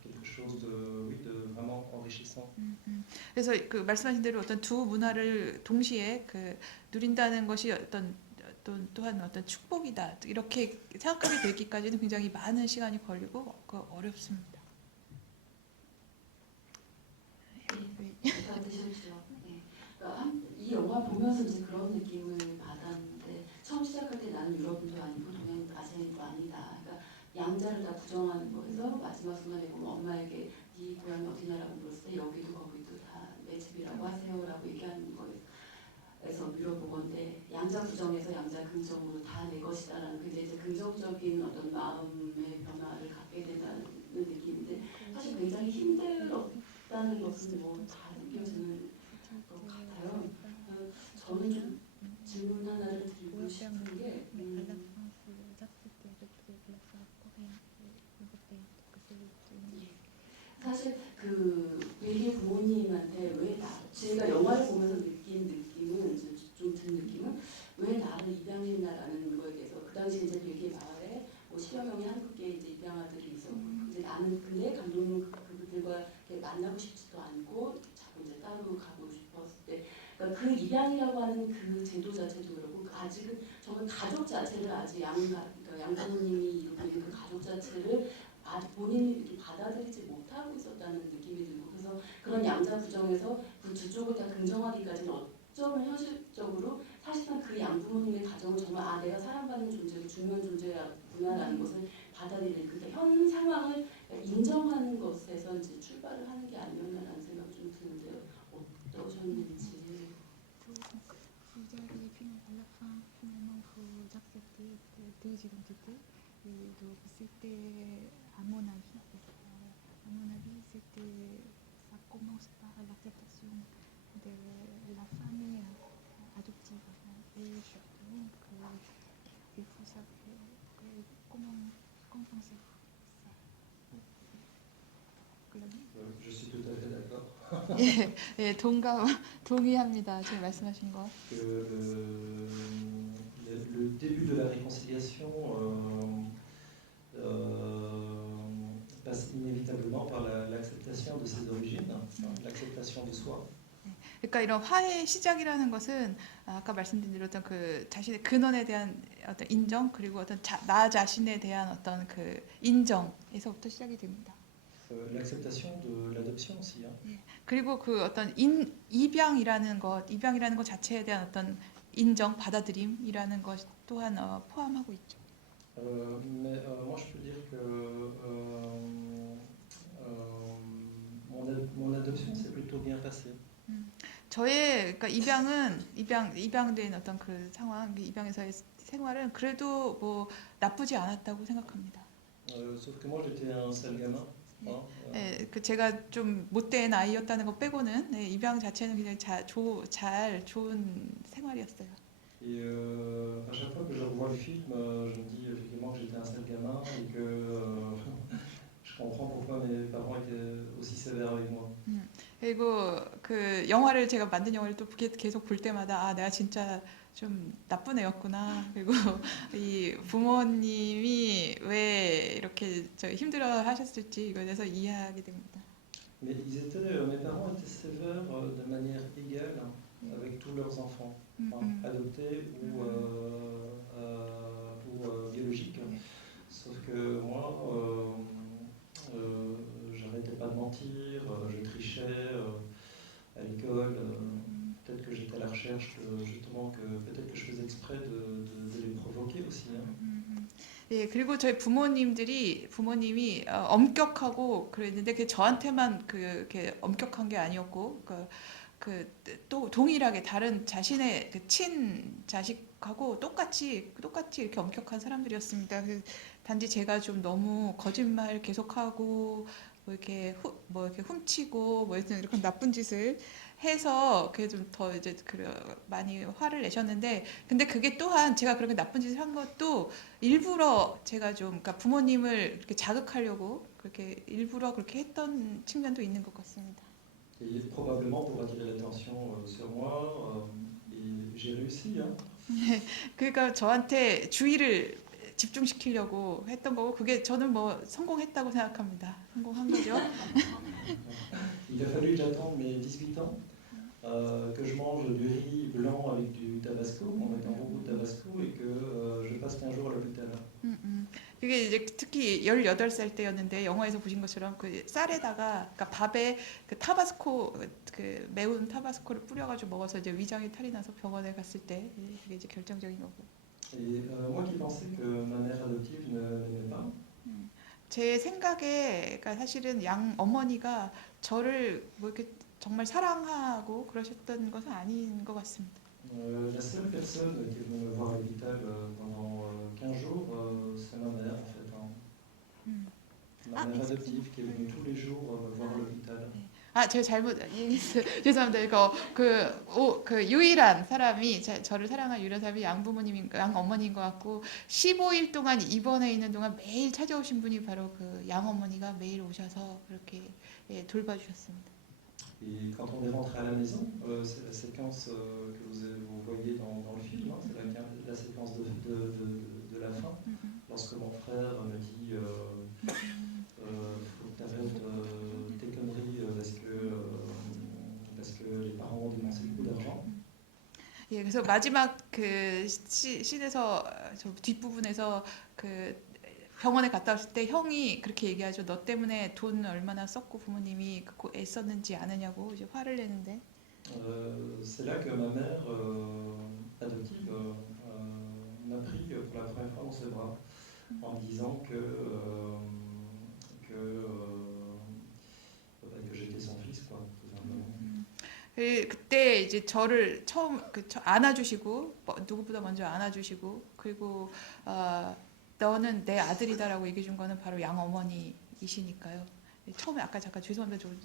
quelque chose de vraiment enrichissant. 그래서 그 말씀하신 대로 어떤 두 문화를 동시에 그 누린다는 것이 또한 어떤 축복이다 이렇게 생각하게 되기까지는 굉장히 많은 시간이 걸리고 어렵습니다. 받으셨죠. 네. 그러니까 이 영화 보면서 이제 그런 느낌을 받았는데 처음 시작할 때 나는 유럽인도 아니고 동양 아시아인도 아니다. 그러니까 양자를 다 부정하는 거에서 마지막 순간에 보면 엄마에게 네 고향이 어디냐라고 물었을 때 여기도 거기도 다 내 집이라고 하세요라고 얘기하는 거에서 물어보건데 양자 부정에서 양자 긍정으로 다 내 것이다라는 굉장히 이제 긍정적인 어떤 마음의 변화를 갖게 된다는 느낌인데 사실 굉장히 힘들었다는 것은 뭐 다 느껴지는 것 같아요. 저는 좀 질문 하나를 드리고 싶은 게 사실 그 벨리 부모님한테 왜 제가 영화를 보면서 느낀 느낌은 좀 든 느낌은 왜 나를 입양했나라는 거에 대해서 그 당시 이제 벨기 마을에 10여 명의 한국계 이제 입양아들이 있었고 이제 나는 근데 감독님 그분들과 만나고 싶지도 않고 자꾸 이제 따로 가고 싶었을 때 그러니까 그 입양이라고 하는 그 제도 자체도 그렇고 아직은 정말 가족 자체를 아직 그러니까 양부모님이 이루고 있는 그 가족 자체를 본인이 이렇게 받아들이지 못하고 있었다는 느낌이 들고 그래서 그런 양자 부정에서 그 두 쪽을 다 긍정하기까지는 어쩌면 현실적으로 사실은 그 양부모님의 가정은 정말 내가 사랑받는 존재고 중요한 존재구나라는 것을 받아들이는 그러니까 현 상황을 인정하는 것에서 이제 출발을 하는 게 아니었나라는 생각이 좀 드는데요. 어떠셨는지. Vous arrivez à la fin, finalement, vous acceptez deux identités. Et donc, c'était, à mon avis, ça commence par l'acceptation de la famille adoptive. Et surtout, il faut savoir comment pensez-vous ça? Je suis tout à fait d'accord. 예, 동의합니다. 지금 말씀하신 거. Que le début de la réconciliation passe inévitablement par l'acceptation de ses origines, l'acceptation de soi. 그러니까 이런 화해의 시작이라는 것은 아까 말씀드린 대로 어떤 그 자신의 근원에 대한 어떤 인정 그리고 어떤 나 자신에 대한 어떤 그 인정에서부터 시작이 됩니다. L'acceptation de l'adoption aussi. 그리고 그 어떤 입양이라는 것 자체에 대한 어떤 인정, 받아들임이라는 것 또한 포함하고 있죠. Mais moi je peux dire que mon adoption s'est plutôt bien passée. 저의 그러니까 입양된 어떤 그 상황, 입양에서의 생활은 그래도 뭐 나쁘지 않았다고 생각합니다. Sauf que moi j'étais un sale gamin. 네, 그 제가 좀 못된 아이였다는 것 빼고는 네, 입양 자체는 굉장히 좋은 생활이었어요. Et à chaque fois que je revois le film, je me dis effectivement que j'étais un sale gamin et que je comprends pourquoi mes parents étaient aussi sévères avec moi. 그리고 그 영화를 제가 만든 영화를 또 계속 볼 때마다 내가 진짜 좀 나쁜 애였구나. 그리고 이 부모님이 왜 이렇게 힘들어 하셨을지 이거에 대해서 이해하게 됩니다. Mais mes parents étaient sévères de manière égale avec tous leurs enfants, adoptés ou biologiques. Sauf que moi, j'arrêtais pas de mentir, je trichais à l'école. Peut-être que j'étais à la recherche, justement, peut-être que je faisais exprès de les provoquer aussi. 예, 그리고 저희 부모님이 엄격하고 그랬는데 그 저한테만 그렇게 엄격한 게 아니었고 또 동일하게 다른 자신의 그 친자식하고 똑같이 이렇게 엄격한 사람들이었습니다. 단지 제가 좀 너무 거짓말 계속하고 뭐 이렇게 훔치고 뭐 이렇게 나쁜 짓을 해서 그게 좀 더 이제 많이 화를 내셨는데, 근데 그게 또한 제가 그렇게 나쁜 짓을 한 것도 일부러 제가 좀 그러니까 부모님을 이렇게 자극하려고 그렇게 일부러 그렇게 했던 측면도 있는 것 같습니다. Et probablement pour attirer l'attention sur moi, et j'ai réussi. 그러니까 저한테 주의를 집중시키려고 했던 거고, 그게 저는 뭐 성공했다고 생각합니다. 성공한 거죠. Il a fallu que j'attende mes 18 ans, que je mange du riz blanc avec du tabasco, en mettant beaucoup de tabasco, et que je passe 15 jours à l'hôpital. 그게 이제 특히 18살 때였는데 영화에서 보신 것처럼 그 쌀에다가 그러니까 밥에 그 타바스코 그 매운 타바스코를 뿌려가지고 먹어서 이제 위장이 탈이 나서 병원에 갔을 때 그게 이제 결정적인 거고. Et moi qui pensais que ma mère adoptive ne m'aimait pas. 제 생각에 그러니까 사실은 양 어머니가 저를 뭐 이렇게 정말 사랑하고 그러셨던 것은 아닌 것 같습니다. La seule personne qui est venue me voir à l'hôpital pendant 15 jours, c'est ma mère en fait. Ma mère adoptive qui est venue tous les jours me voir à l'hôpital. 아, 제가 잘못 얘기했어요. 죄송합니다. 이거 그 유일한 사람이 저를 사랑한 유일한 사람이 양 어머니인 것 같고 15일 동안 입원해 있는 동안 매일 찾아오신 분이 바로 그 양 어머니가 매일 오셔서 그렇게 돌봐주셨습니다. Et quand on est rentré à la maison, c'est la séquence que vous voyez dans le film, hein, c'est la séquence de la fin, lorsque mon frère me dit faut que tu arrêtes tes conneries parce que les parents ont dépensé beaucoup d'argent. 예, 그래서 마지막 그 씬에서 저 뒷부분에서 그 병원에 갔다 왔을 때 형이 그렇게 얘기하죠. 너 때문에 돈 얼마나 썼고 부모님이 애썼는지 아느냐고 이제 화를 내는데. C'est là que ma mère adoptive m'a pris pour la première fois dans ses bras en me disant que j'étais son fils, quoi, tout simplement. 그때 이제 저를 처음 안아주시고 누구보다 먼저 안아주시고 그리고 너는 내 아들이다라고 얘기해 준 거는 바로 양 어머니이시니까요. 처음에 아까 잠깐 죄송합니다. 좀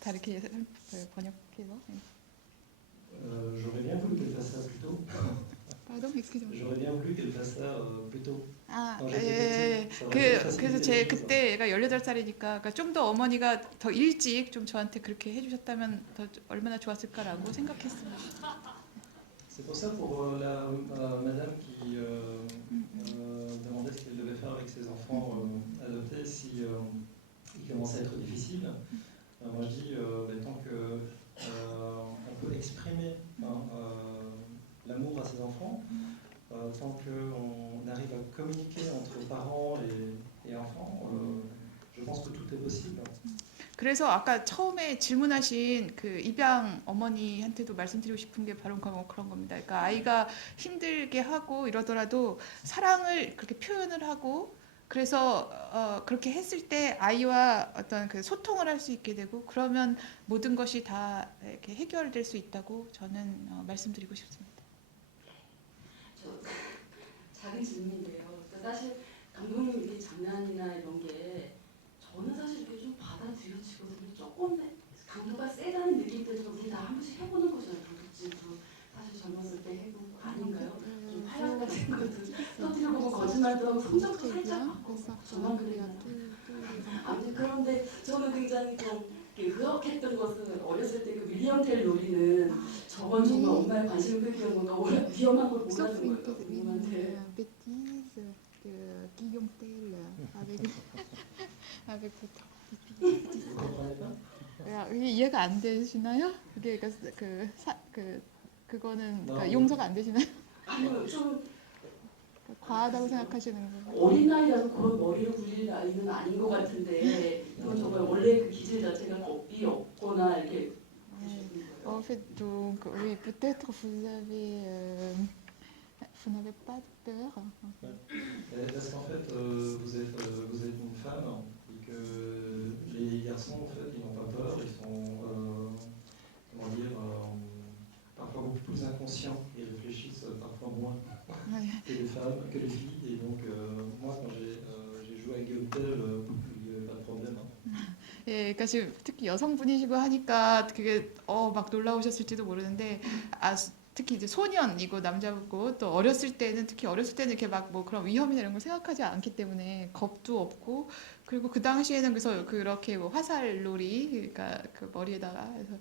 다르게 번역해서. J'aurais bien voulu qu'elle fasse ça plus tôt. Pardon, excusez-moi. J'aurais bien voulu qu'elle fasse ça plus tôt. 아, quand j'étais petit. 그래서 제 그때 얘가 18살이니까 그러니까 좀 더 어머니가 더 일찍 좀 저한테 그렇게 해주셨다면 더 얼마나 좋았을까라고 생각했습니다. C'est pour ça pour la madame qui demandait ce qu'elle devait faire avec ses enfants adoptés si il commençait à être difficile. Moi je dis tant que on peut exprimer l'amour à ses enfants, tant qu'on arrive à communiquer entre parents et enfants, je pense que tout est possible. 그래서 아까 처음에 질문하신 그 입양 어머니한테도 말씀드리고 싶은 게 바로 그런 겁니다. 그러니까 아이가 힘들게 하고 이러더라도 사랑을 그렇게 표현을 하고 그래서 그렇게 했을 때 아이와 어떤 그 소통을 할 수 있게 되고 그러면 모든 것이 다 이렇게 해결될 수 있다고 저는 말씀드리고 싶습니다. 작은 질문인데요. 그러니까 사실 감독님 이게 장난이나 이런 게 저는 사실 이렇게 좀 받아들여지거든요. 조금 강도가 세다는 느낌 때문에 우리 다 한 번씩 해보는 거잖아요. 도둑질도 사실 젊었을 때 해보고 아닌가요? 좀 활약 같은 것도 터뜨려보고 거짓말도 하고 성적도 살짝 바꾸고 저만 그랬나요? 아무튼 그런데 저는 굉장히 좀 의혹했던 것은 어렸을 때 그 윌리엄 텔 놀이는 저건 정말 엄마의 관심을 끄기는 건가 위험한 걸 몰랐는 거예요. 부모한테. Bêtise de Guillaume Tell avec votre Vous comprenez pas? 이게 이해가 안 되시나요? 그게 그거는 그러니까 용서가 안 되시나요? 아니요, 좀 과하다고 생각하시는 거예요? 어린 나이라서 그런 머리를 굴릴 나이는 아닌 것 같은데 이건 정말 원래 그 기질 자체가 겁이 없거나 이렇게 되시는 거예요. En fait, donc, oui, peut-être vous n'avez pas de peur. Parce qu'en fait, vous êtes une femme et que les garçons, en fait, ils n'ont pas peur, ils sont, comment dire, parfois beaucoup plus inconscients et réfléchissent parfois moins Ouais. que les femmes, que les filles. Et donc, moi, quand j'ai joué à Guillaume Tell, il n'y avait pas de problème. 예, 그러니까 지금 특히 여성분이시고 하니까 그게 막 놀라우셨을지도 모르는데 특히 이제 소년이고 남자고 또 어렸을 때는 특히 어렸을 때는 이렇게 막 뭐 그런 위험이나 이런 걸 생각하지 않기 때문에 겁도 없고 그리고 그 당시에는 그래서 그렇게 뭐 화살놀이 그러니까 그 머리에다가 해서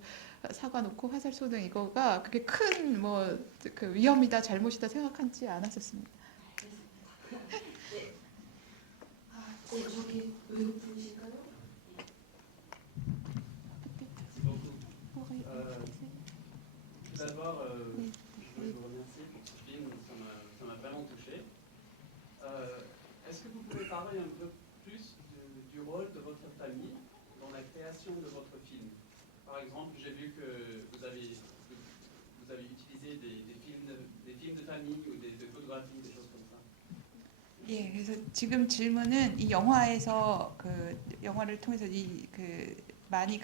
사과 놓고 화살 쏘는 이거가 그게 큰 뭐 그 위험이다 잘못이다 생각하지 않았었습니다. 네, 저기 외국 분이실까요? Tout d'abord, je veux vous remercier pour ce film, ça m'a vraiment touché. Est-ce que vous pouvez parler un peu plus du rôle de votre famille dans la création de votre film? Par exemple, j'ai vu que vous avez utilisé des films de famille ou des photographies, des choses comme ça. 예, 그래서 지금 질문은 이 영화에서 그 영화를 통해서 많이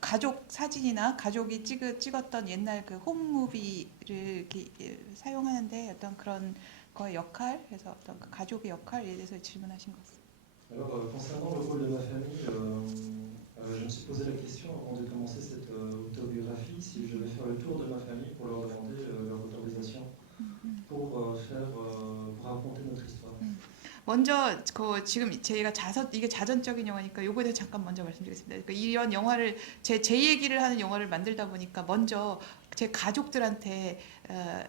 가족 사진이나 가족이 찍었던 옛날 그 홈무비를 이렇게 사용하는데 어떤 그런 거의 역할, 그래서 어떤 그 가족의 역할에 대해서 질문하신 것 같습니다. Alors, concernant le rôle de ma famille, je me suis posé la question avant de commencer cette autobiographie si je devais faire le tour de ma famille pour leur demander leur autorisation pour raconter notre histoire. 먼저 지금 이게 자전적인 영화니까 요거에 대해서 잠깐 먼저 말씀드리겠습니다. 그러니까 이런 영화를 제 얘기를 하는 영화를 만들다 보니까 먼저 제 가족들한테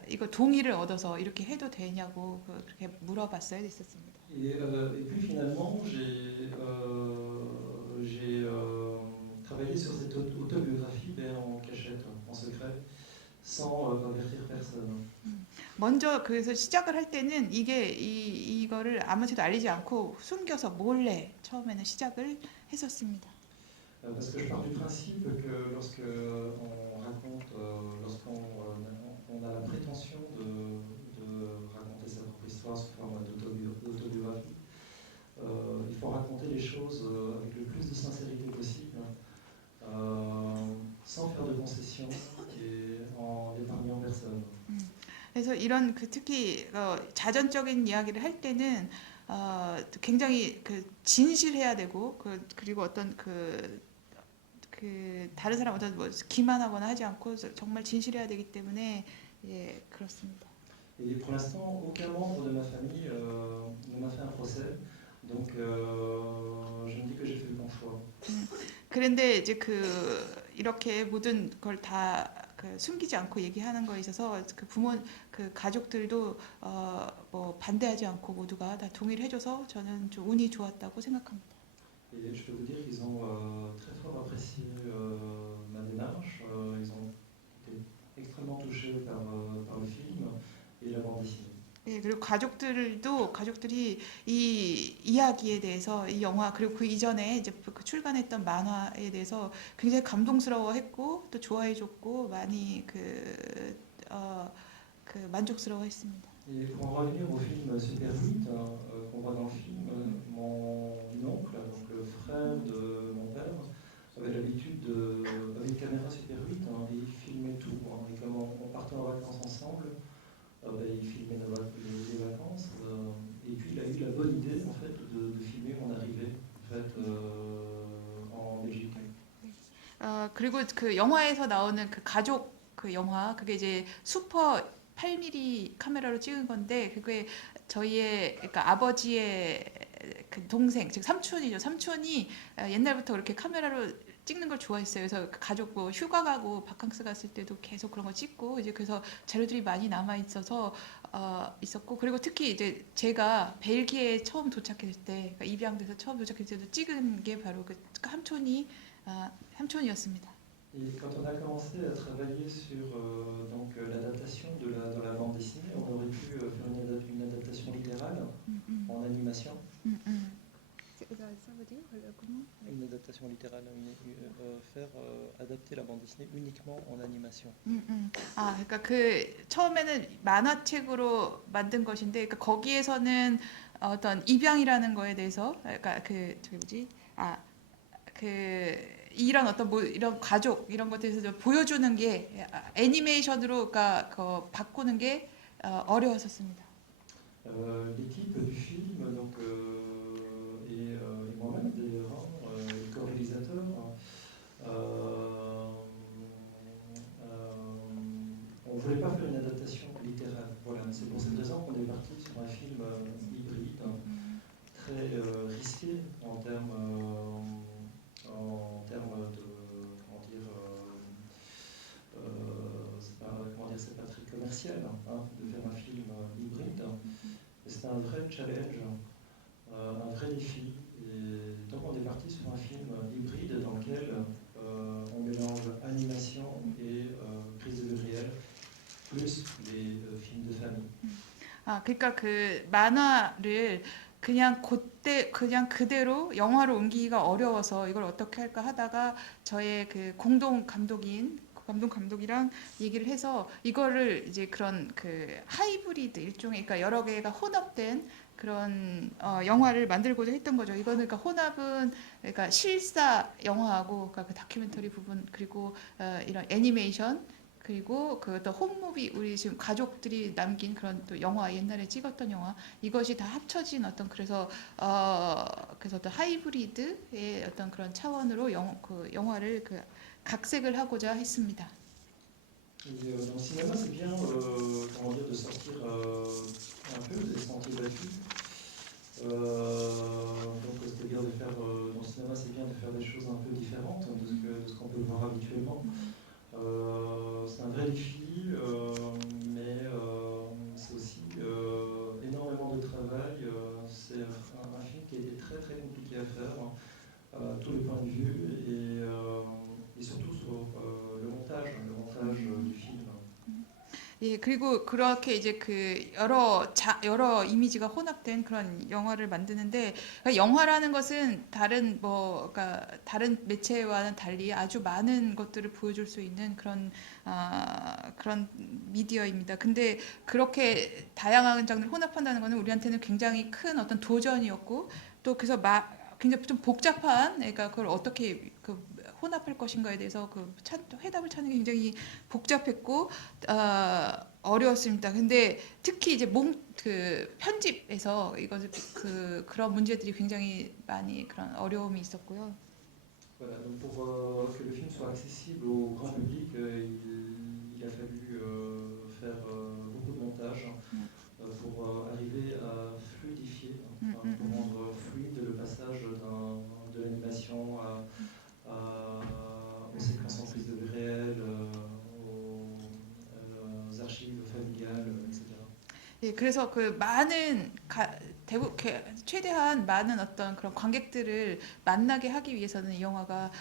이거 동의를 얻어서 이렇게 해도 되냐고 그렇게 물어봤어야 됐었습니다. Et puis finalement, j'ai travaillé sur cette autobiographie en cachette, en secret, sans avertir personne. 먼저 그래서 시작을 할 때는 이거를 아무한테도 알리지 않고 숨겨서 몰래 처음에는 시작을 했었습니다. Parce que je pars du principe que lorsqu'on raconte, lorsqu'on a la prétention de raconter sa propre histoire sous forme d'autobiographie, il faut raconter les choses avec le plus de sincérité possible, sans faire de concessions et en épargnant personne. 그래서 이런 특히 자전적인 이야기를 할 때는 굉장히 진실해야 되고 그리고 어떤 다른 사람 어떤 뭐 기만하거나 하지 않고 정말 진실해야 되기 때문에 예 그렇습니다. Et pour l'instant, aucun membre de ma famille ne m'a fait un procès, donc je me dis que j'ai fait le bon choix. 그런데 이제 이렇게 모든 걸 다 숨기지 않고 얘기하는 거에 있어서 가족들도 뭐 반대하지 않고 모두가 다 동의를 해줘서 저는 좀 운이 좋았다고 생각합니다. Et je peux vous dire qu'ils ont très fort apprécié ma démarche. Ils ont été extrêmement touchés par le film et la bande dessinée. 예, 그리고 가족들이 이 이야기에 대해서 이 영화 그리고 그 이전에 이제 출간했던 만화에 대해서 굉장히 감동스러워했고 또 좋아해줬고 많이 만족스러워했습니다. Et pour en revenir au film Super 8 qu'on voit dans le film, mon oncle, donc le frère de mon père, avait l'habitude avec une caméra Super 8 et il filmait tout. Et comme on partait en vacances ensemble, il filmait les vacances. Et puis il a eu la bonne idée en fait de filmer mon arrivée en fait en Belgique. 그리고 그 영화에서 나오는 그 가족 영화 그게 이제 슈퍼 8mm 카메라로 찍은 건데 그게 그러니까 아버지의 그 동생 즉 삼촌이죠. 삼촌이 옛날부터 그렇게 카메라로 찍는 걸 좋아했어요. 그래서 가족 뭐 휴가 가고 바캉스 갔을 때도 계속 그런 거 찍고 이제 그래서 자료들이 많이 남아 있어서 있었고 그리고 특히 이제 제가 벨기에에 처음 도착했을 때 그러니까 입양돼서 처음 도착했을 때도 찍은 게 바로 그 삼촌이 삼촌이었습니다. Et quand on a commencé à travailler sur donc, l'adaptation de la bande dessinée, on aurait pu faire une adaptation littérale en animation. Ça veut dire comment? Une adaptation littérale, faire adapter la bande dessinée uniquement en animation. 그러니까 그 처음에는 만화책으로 만든 것인데, 그러니까 거기에서는 어떤 입양이라는 거에 대해서, 그러니까 그 저기 뭐지, 이런 어떤 뭐 이런 가족 이런 것에 대해서 좀 보여주는 게 애니메이션으로 그러니까 바꾸는 게 어려웠었습니다. L'équipe du film donc, et moi-même d'ailleurs, les co-réalisateurs, on ne voulait pas faire une adaptation littérale. Voilà, c'est pour cette raison qu'on est parti sur un film hybride, très risqué en termes de, comment dire, c'est pas très commercial de faire un film hybride. C'était un vrai challenge, un vrai défi. Et donc on est parti sur un film hybride dans lequel on mélange animation et prise de vue réelle, plus des films de famille. 그러니까 그 만화를 그냥 그대로 영화로 옮기기가 어려워서 이걸 어떻게 할까 하다가 저의 그 공동 감독이랑 얘기를 해서 이거를 이제 그런 그 하이브리드 일종의, 그러니까 여러 개가 혼합된 그런 영화를 만들고자 했던 거죠. 이거는 그러니까 혼합은 그러니까 실사 영화하고 그러니까 그 다큐멘터리 부분, 그리고 이런 애니메이션, 그리고 그 또 홈무비, 우리 지금 가족들이 남긴 그런 또 영화, 옛날에 찍었던 영화, 이것이 다 합쳐진 어떤 그래서 또 하이브리드의 어떤 그런 차원으로 영화를 그 각색을 하고자 했습니다. Et dans le cinéma, c'est bien comment dire, de sortir un peu des sentiers battus. Donc, c'est-à-dire de faire dans le cinéma, c'est bien de faire des choses un peu différentes de ce qu'on peut voir habituellement. C'est un vrai défi, mais c'est aussi énormément de travail. C'est un film qui a été très très compliqué à faire, à tous les points de vue, et surtout sur le montage du film. 예, 그리고 그렇게 이제 그 여러 이미지가 혼합된 그런 영화를 만드는데, 그러니까 영화라는 것은 그러니까 다른 매체와는 달리 아주 많은 것들을 보여줄 수 있는 그런 미디어입니다. 근데 그렇게 다양한 장르를 혼합한다는 것은 우리한테는 굉장히 큰 어떤 도전이었고, 또 그래서 굉장히 좀 복잡한, 그러니까 그걸 어떻게 혼합할 것인가에 대해서 해답을 찾는 게 굉장히 복잡했고 어려웠습니다. 근데 특히 이제 편집에서 그런 문제들이 굉장히 많이 그런 어려움이 있었고요. Voilà, donc pour que le film soit accessible au grand public, il a fallu faire beaucoup de montage pour arriver à fluidifier, pour rendre fluide le passage de l'animation aux séquences en prise de vue réelle, aux archives familiales, etc. 예, 그래서 최대한 많은 어떤 그런 관객들을 만나게 하기 위해서는 이 영화가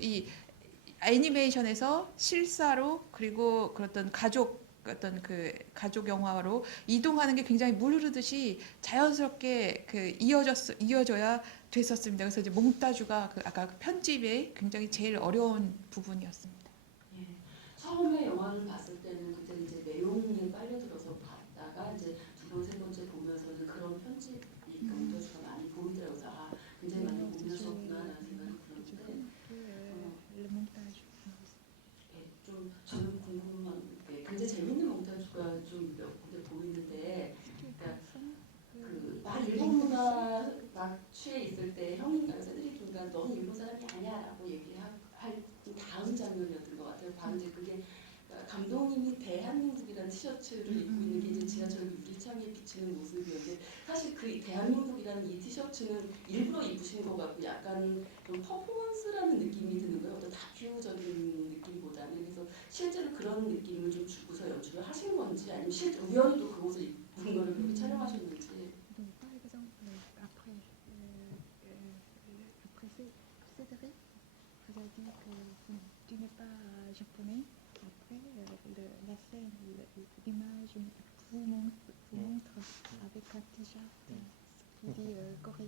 이 애니메이션에서 실사로, 그리고 그런 가족 영화로 이동하는 게 굉장히 물 흐르듯이 자연스럽게 이어져야 됐었습니다. 그래서 이제 몽타주가 아까 편집에 굉장히 제일 어려운 부분이었습니다. 예, 처음에 영화를 봤을 때는 그때 이제 내용에 빨려들어서 봤다가 이제 두 번, 세 번째 보면서는 그런 편집이 몽타주가 많이 보이더라고요. 그래서 굉장히 많이 고민하셨구나라는 생각이 들었는데, 좀 저는 궁금한 게 굉장히 재밌는 몽타주가 좀 몇 군데 보이는데, 그러니까 막 일본 문화 막 취해 있을 때 형인가 세드릭인가 너는 일본 사람이 아니야라고 얘기할 다음 장면이었던 것 같아요. 바로 이제 그게 감독님이 대한민국이라는 티셔츠를 입고 있는 게 이제 지하철 유리창에 비치는 모습이었는데, 사실 그 대한민국이라는 이 티셔츠는 일부러 입으신 것 같고 약간 좀 퍼포먼스라는 느낌이 드는 거예요. 어떤 다큐적인 느낌보다는. 그래서 실제로 그런 느낌을 좀 주고서 연출을 하신 건지, 아니면 실제 우연히 또 그것을 입은 거를 그렇게 촬영하셨는지. Donc, par exemple, après image vous montre avec un t-shirt ce qui dit Corée.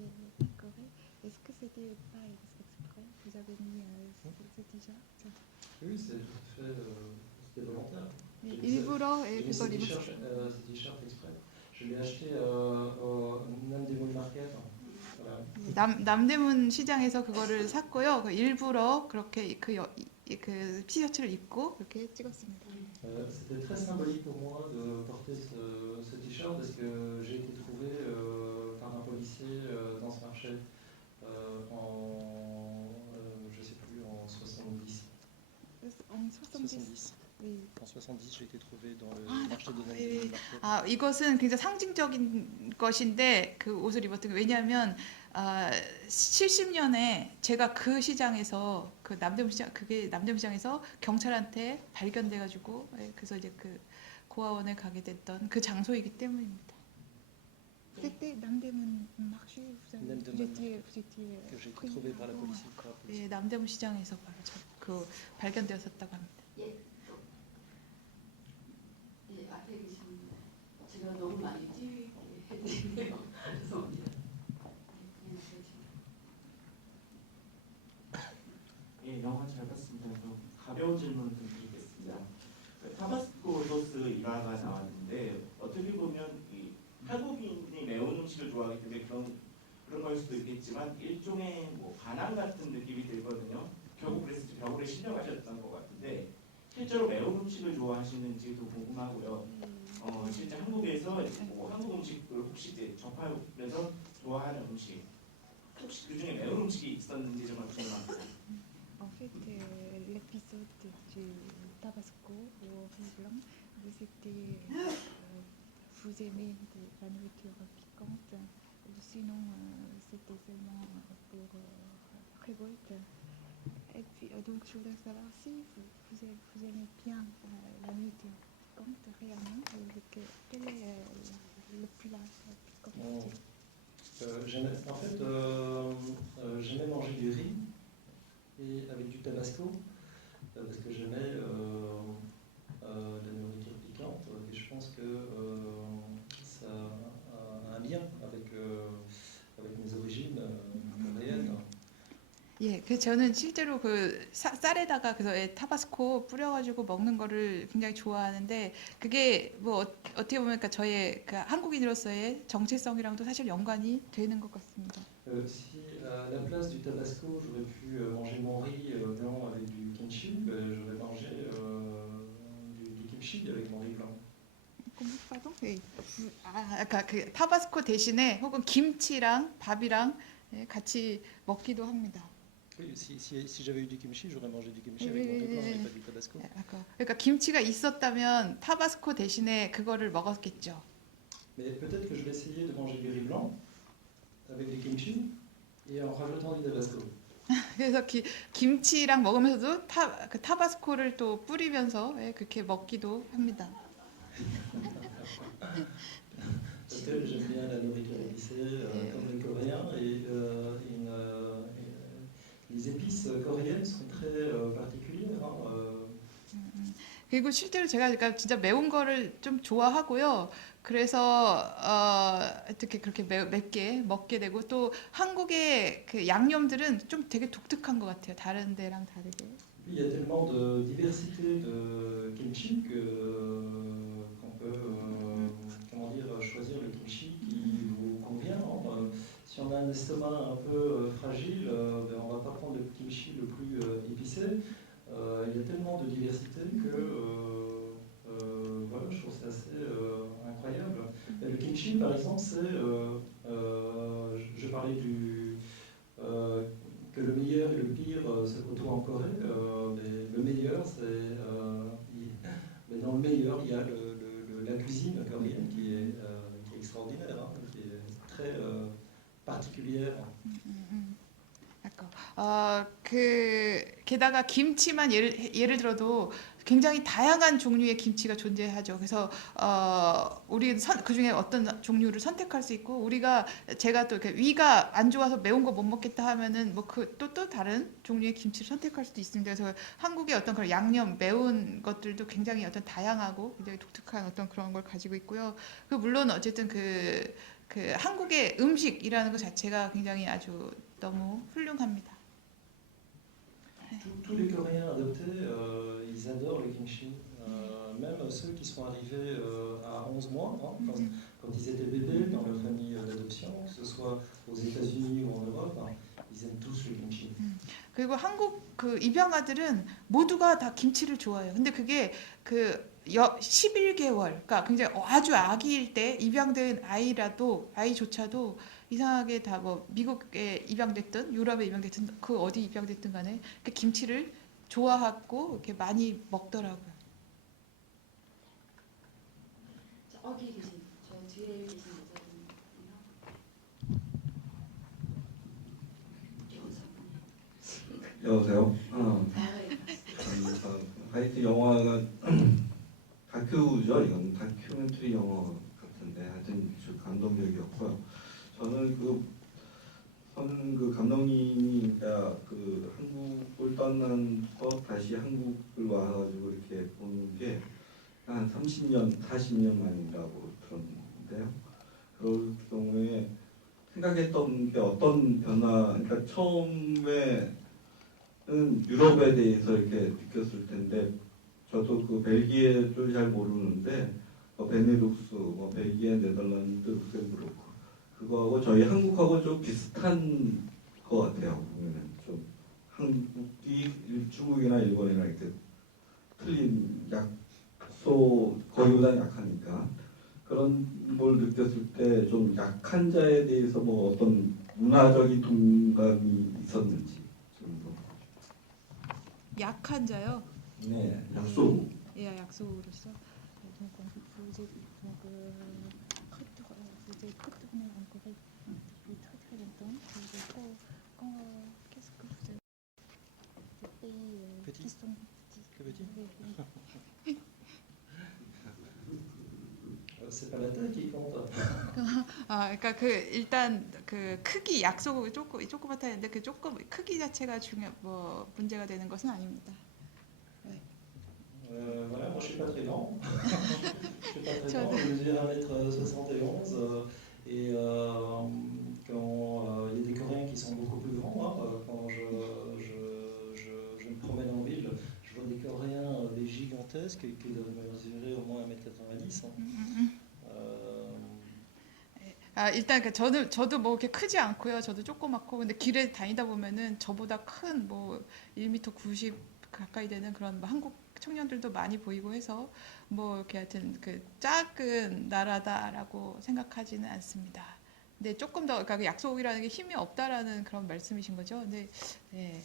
Est-ce que c'était pas exprès? Vous avez mis ce t-shirt? Oui, c'est tout à fait c'était volontaire. 일부러 J'ai mis ce t-shirt exprès. Je l'ai acheté au Namdaemun Market. Voilà. 남대문 시장에서 그거를 샀고요. 그 일부러 그렇게 그 티셔츠를 입고 그렇게 찍었습니다. C'était très symbolique pour moi de porter ce t-shirt parce que j'ai été trouvé par un policier dans ce marché je sais plus, en 70. En 70. Oui. En 70, j'ai été trouvé dans le Ah, marché de 예. Namdaemun Market. 아, 이것은 굉장히 상징적인 것인데 그 옷을 입었던 게 왜냐하면 70년에 제가 그 시장에서 그 남대문 시장 그게 남대문 시장에서 경찰한테 발견돼 가지고 그래서 이제 그 고아원에 가게 됐던 그 장소이기 때문입니다. C'était Namdaemun marché. Vous étiez Que j'ai été trouvé par la police. 예, 남대문 시장에서 바로 그 발견되었었다고 합니다. 예, 예, 앞에 계신 제가 너무 많이 띄게 해드리네요. 죄송합니다. 예, 영화 잘 봤습니다. 좀 가벼운 질문 좀 드리겠습니다. 타바스코 소스 일화가 나왔는데 어떻게 보면 이 한국인이 매운 음식을 좋아하기 때문에 그런 걸 수도 있겠지만 일종의 뭐 반항 같은 느낌이 들거든요. 결국 그래서 벽으로 실려가셨던 것 같은데 실제로 매운 음식을 좋아하시는지도 궁금하고요. 실제 한국에서 뭐 한국 음식을 혹시 이제 접하면서 좋아하는 음식 혹시 그 중에 매운 음식이 있었는지 좀 궁금합니다. En fait, l'épisode du Tabasco au riz blanc, vous aimez la nourriture piquante, sinon c'était seulement pour révolte. Et puis, donc je voudrais savoir si vous aimez bien la nourriture piquante réellement, quel est le plat piquant? En fait, j'aimais manger du riz et avec du tabasco parce que j'aimais la nourriture piquante et je pense que ça a un lien avec mes origines coréennes. 예, 그 저는 실제로 그 쌀에다가 그래서 타바스코 뿌려가지고 먹는 거를 굉장히 좋아하는데 그게 뭐 어떻게 보면 그러니까 저의 그 한국인으로서의 정체성이랑도 사실 연관이 되는 것 같습니다. Si à la place du tabasco, j'aurais pu manger mon riz blanc avec du kimchi, j'aurais mangé du kimchi avec mon riz blanc. Pardon? 그러니까 그 타바스코 대신에 혹은 김치랑 밥이랑 같이 먹기도 합니다. Oui, si j'avais eu du kimchi, j'aurais mangé du kimchi avec mon riz blanc et pas du tabasco. 그러니까 김치가 있었다면 타바스코 대신에 그거를 먹었겠죠. Mais peut-être que je vais essayer de manger du riz blanc avec du kimchi et en rajoutant du tabasco. 그래서 김치랑 먹으면서도 그 타바스코를 또 뿌리면서 그렇게 먹기도 합니다. Parce que j'aime bien la nourriture épicée comme les Coréens et les épices coréennes sont très particulières. 그리고 실제로 제가 그러니까 진짜 매운 거를 좀 좋아하고요. 그래서 어떻게 그렇게 맵게 먹게 되고 또 한국의 그 양념들은 좀 되게 독특한 것 같아요. 다른 데랑 다르게. Il y a tellement de diversité de kimchi qu'on peut comment dire, choisir le kimchi qui vous convient. Si on a un estomac un peu fragile, on ne va pas prendre le kimchi le plus épicé. Il y a tellement de diversité que voilà, je trouve ça assez incroyable. Et le kimchi, par exemple, c'est, je parlais que le meilleur et le pire se côtoient en Corée, mais le meilleur, mais dans le meilleur, il y a la cuisine coréenne qui est extraordinaire, qui est très particulière. 게다가 김치만 예를 들어도 굉장히 다양한 종류의 김치가 존재하죠. 그래서 우리 그 중에 어떤 종류를 선택할 수 있고 제가 또 이렇게 위가 안 좋아서 매운 거 못 먹겠다 하면은 뭐 또 다른 종류의 김치를 선택할 수도 있습니다. 그래서 한국의 어떤 그런 양념 매운 것들도 굉장히 어떤 다양하고 굉장히 독특한 어떤 그런 걸 가지고 있고요. 물론 어쨌든 그 한국의 음식이라는 것 자체가 굉장히 아주 너무 훌륭합니다. Tous les Coréens adoptés, ils adorent le kimchi. Même ceux qui sont arrivés à 11 mois, hein, quand ils étaient bébés dans leur famille d'adoption, que ce soit aux États-Unis ou en Europe, hein, ils aiment tous le kimchi. 그리고 한국 그 입양아들은 모두가 다 김치를 좋아해요. 근데 그게 11개월, 그러니까 굉장히 아주 아기일 때 입양된 아이조차도 이상하게 다 뭐 미국에 입양됐든 유럽에 입양됐든 그 어디 입양됐든 간에 김치를 좋아하고 이렇게 많이 먹더라고요. 자, 어디 계신 저 뒤에 계신 여자분이요. 여보세요? 다양하게 하여튼 영화가 다큐죠. 이건 다큐멘터리 영화 같은데 하여튼 감동적이었고요. 저는 그 감독님이 그 한국을 떠나서 다시 한국을 와가지고 이렇게 보는 게 한 30년, 40년 만이라고 들었는데요. 그럴 경우에 생각했던 게 어떤 변화, 그러니까 처음에는 유럽에 대해서 이렇게 느꼈을 텐데 저도 그 벨기에를 잘 모르는데 베네룩스, 벨기에, 네덜란드, 룩셈부르크 그거하고 저희 한국하고 좀 비슷한 것 같아요. 보면은 좀 한국이 중국이나 일본이나 이렇게 틀린 거기보다 약하니까 그런 걸 느꼈을 때 좀 약한 자에 대해서 뭐 어떤 문화적인 동감이 있었는지 좀 약한 자요? 네, 약소. Et à 약소로서 donc vous êtes retourné en Corée depuis très très longtemps. Qu'est-ce que vous avez des pays qui sont petits? C'est pas la taille qui compte. 그러니까 일단 크기 약소 조그맣다는데 조금 크기 자체가 문제가 되는 것은 아닙니다. Voilà, moi je suis pas très grand. Je suis pas très grand, je mesure 1m71 et quand il y a des Coréens qui sont beaucoup plus grands, hein, quand je me promène en ville, je vois des Coréens des gigantesques qui doivent mesurer au moins 1m90. 일단 저도 뭐 이렇게 크지 않고요. 저도 조그맣고 근데 길에 다니다 보면은 저보다 큰 뭐 1m 90 가까이 되는 그런 한국 청년들도 많이 보이고 해서 뭐 이렇게 하여튼 작은 나라다라고 생각하지는 않습니다. 근데 조금 더 그러니까 약속이라는 게 힘이 없다라는 그런 말씀이신 거죠. 근데 네,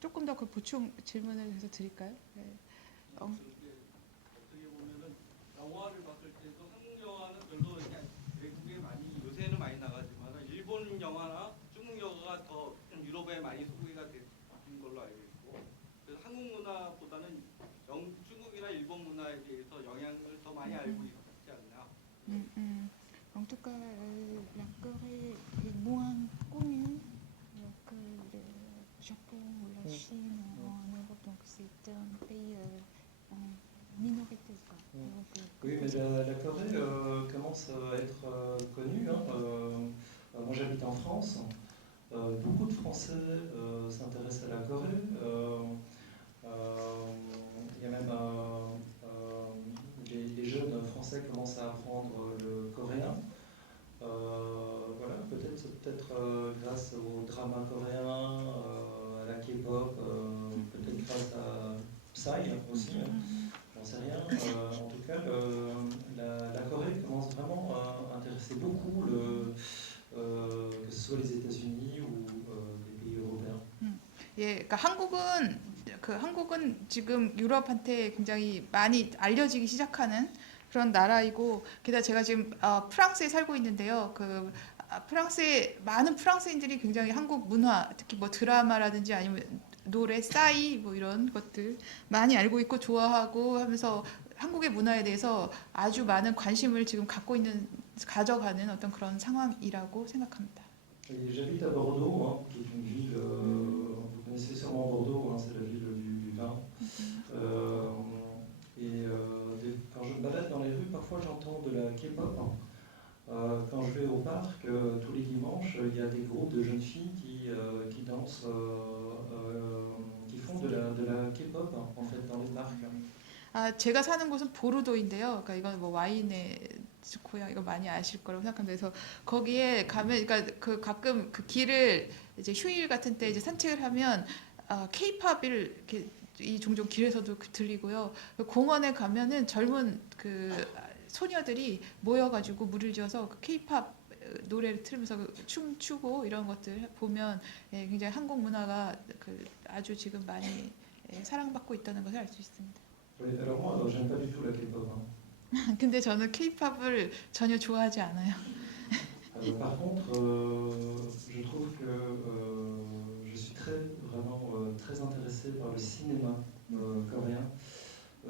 조금 더 보충 질문을 해서 드릴까요? 네. 어떻게 보면은 영화를 봤을 때도 한국 영화는 별로 그냥 외국에 요새는 많이 나가지만 일본 영화나 중국 영화가 더 유럽에 많이 소개가 된 걸로 알고 있고 그래서 한국 문화보다는 중국이나 일본 문화에 대해서 영향을 더 많이 알고 있지 않나. En tout cas, la Corée est moins connue que le Japon ou la Chine en Europe, donc c'est un pays en minorité. Oui, mais la Corée commence à être connue. Hein. Moi j'habite en France. Beaucoup de Français s'intéressent à la Corée. Il y a même les jeunes Français commencent à apprendre le coréen. Voilà, peut-être grâce au drama coréen, à la K-pop, peut-être grâce à Psy aussi. J'en sais rien. En tout cas, la Corée commence vraiment à intéresser beaucoup, que ce soit les États-Unis ou les pays européens. 예, 그러니까 한국은 지금 유럽한테 굉장히 많이 알려지기 시작하는 그런 나라이고, 게다가 제가 지금 프랑스에 살고 있는데요. 프랑스의 많은 프랑스인들이 굉장히 한국 문화, 특히 뭐 드라마라든지 아니면 노래, 싸이 뭐 이런 것들 많이 알고 있고 좋아하고 하면서 한국의 문화에 대해서 아주 많은 관심을 지금 가져가는 어떤 그런 상황이라고 생각합니다. Et j'habite à Bordeaux, qui est une ville, vous connaissez sûrement Bordeaux, c'est la ville du vin. Quand je me balade dans les rues, parfois j'entends de la K-pop. Quand je vais au parc, tous les dimanches, il y a des groupes de jeunes filles qui dansent, qui font de la K-pop en fait dans les parcs. 제가 사는 곳은 보르도인데요. 그러니까 이건 뭐 와인의 고향 이거 많이 아실 거라고 생각합니다. 그래서 거기에 가면, 그러니까 그 가끔 그 길을 이제 휴일 같은 때 이제 산책을 하면 K-팝을 이렇게 종종 길에서도 들리고요. 공원에 가면은 젊은 그 소녀들이 모여가지고 물을 지어서 그 K-팝 노래를 틀으면서 춤추고 이런 것들 보면 굉장히 한국 문화가 아주 지금 많이 사랑받고 있다는 것을 알 수 있습니다. Oui, alors moi, j'aime pas du tout la K-pop. 근데 저는 K-팝을 전혀 좋아하지 않아요. Par contre, je trouve que je suis vraiment très intéressé par le cinéma coréen.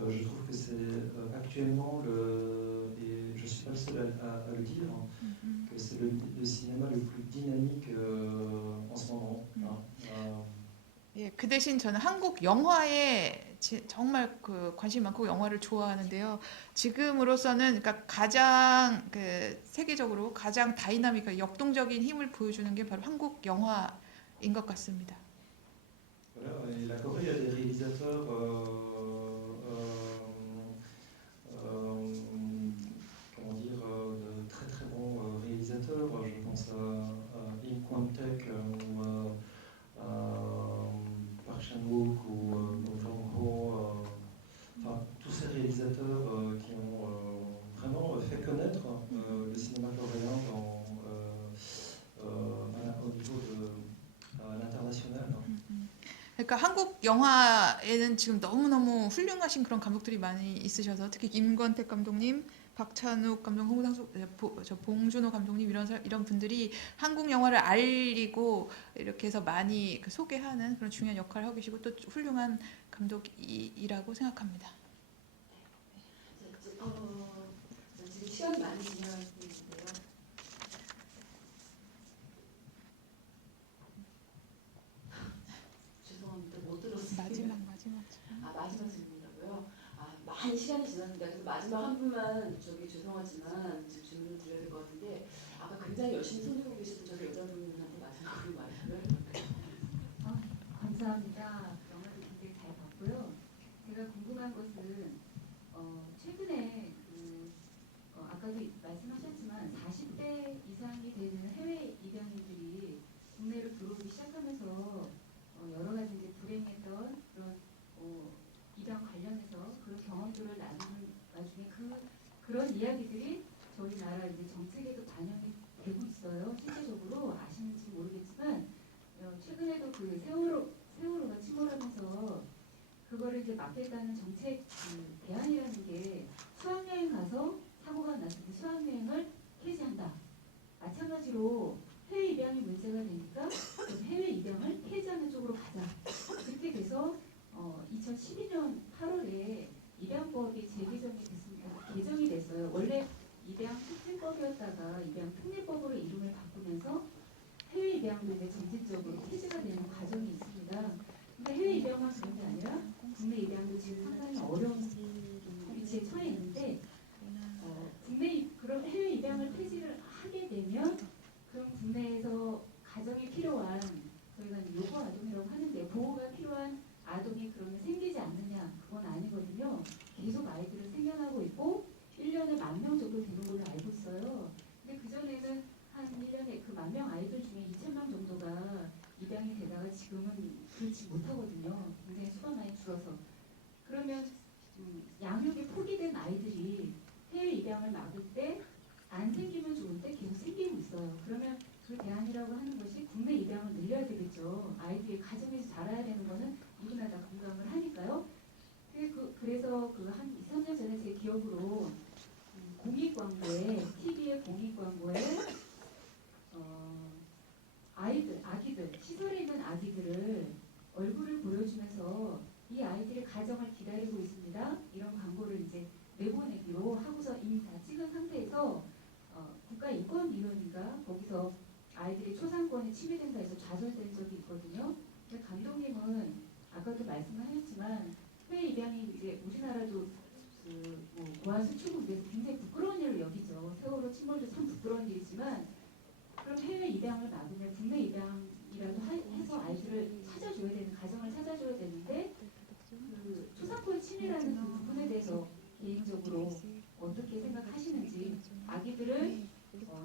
Je trouve que c'est actuellement, et je ne suis pas le seul à le dire, que c'est le cinéma le plus dynamique en ce moment. 예, 그 대신 저는 한국 영화에 정말 관심 많고 영화를 좋아하는데요. 지금으로서는 그러니까 가장 세계적으로 가장 다이나믹한 역동적인 힘을 보여주는 게 바로 한국 영화인 것 같습니다. Voilà, et la Corée a des réalisateurs comment dire, de très très bons réalisateurs. Je pense à Im Kwon-taek ou Park Chan-wook ou Bong Joon-ho, enfin tous ces réalisateurs qui ont vraiment fait connaître le cinéma coréen au niveau de l'international. 그러니까 한국 영화에는 지금 너무너무 훌륭하신 그런 감독들이 많이 있으셔서 특히 임권택 감독님, 박찬욱 감독, 봉준호 감독님 이런 분들이 한국 영화를 알리고 이렇게 해서 많이 소개하는 그런 중요한 역할을 하고 계시고 또 훌륭한 감독이라고 생각합니다. 지금 시간이 많이 지나고 있는데요. 죄송합니다. 못 들었어요. 마지막 질문이라고요? 많이 시간이 지났습니다. 그래서 마지막 한 분만 죄송하지만 질문을 드려야 될 것 같은데 아까 굉장히 열심히 손 들고 계시던 저 여자분한테 마지막으로 말씀을 감사합니다. 영화도 굉장히 잘 봤고요. 제가 궁금한 것은 최근에 아까도 말씀하셨지만 40대 이상이 되는 해외 입양인들이 국내로 들어오기 시작하면서 여러 가지 이제 불행했던 그런 입양 관련해서 그런 경험들을 나누는 와중에 그런 이야기들이 저희 나라 이제 정책에도 반영이 되고 있어요. 실제적으로 아시는지 모르겠지만 최근에도 그 세월호가 침몰하면서 그거를 이제 막겠다는 정책 대안이라는 게 수학여행 가서 사고가 났을 때 수학여행을 폐지한다. 마찬가지로 해외 입양이 문제가 되니까 해외 입양을 폐지하는 쪽으로 가자. 그렇게 돼서 2012년 8월에 입양법이 개정이 됐어요. 원래 입양 특례법이었다가 입양 특례법으로 이름을 바꾸면서 해외 입양도 이제 점진적으로 폐지가 되는 과정이 있습니다. 근데 해외 입양만 그런 게 아니라 국내 입양도 지금 상당히 어려운 위치에 처해 있는데 그럼 해외 입양을 폐지를 하게 되면 그럼 국내에서 가정이 필요한 저희가 요구 아동이라고 하는데 보호가 필요한 아동이 그러면 생기지 않느냐? 그건 아니거든요. 계속 아이들은 생겨나고 있고 1년에 10,000명 정도 되는 걸로 알고 있어요. 근데 그전에는 한 1년에 그 10,000명 아이들 중에 2,000명 정도가 입양이 되다가 지금은 그렇지 못하거든요. 굉장히 수가 많이 줄어서. 그러면 양육이 포기된 아이들이 해외 입양을 막을 때 안 생기면 좋은데 계속 생기고 있어요. 그러면 그 대안이라고 하는 것이 국내 입양을 늘려야 되겠죠. 아이들이 가정에서 자라야 되는 거는 누구나 다 공감을 하니까요. 그래서 한 2, 3년 전에 제 기억으로 공익 광고에 TV의 공익 광고에 아기들 시설에 있는 아기들을 얼굴을 국가인권위원회가 거기서 아이들의 초상권이 침해된다 해서 좌절된 적이 있거든요. 근데 감독님은 아까도 말씀하셨지만 해외 입양이 이제 우리나라도 뭐 고아 수출국 위해서 굉장히 부끄러운 일을 여기죠. 세월호 침몰도 참 부끄러운 일이지만 그럼 해외 입양을 막으면 국내 입양이라도 해서 아이들을 찾아줘야 되는 가정을 찾아줘야 되는데 그 초상권 침해라는 그 부분에 대해서 개인적으로 어떻게 생각하시는지 아기들을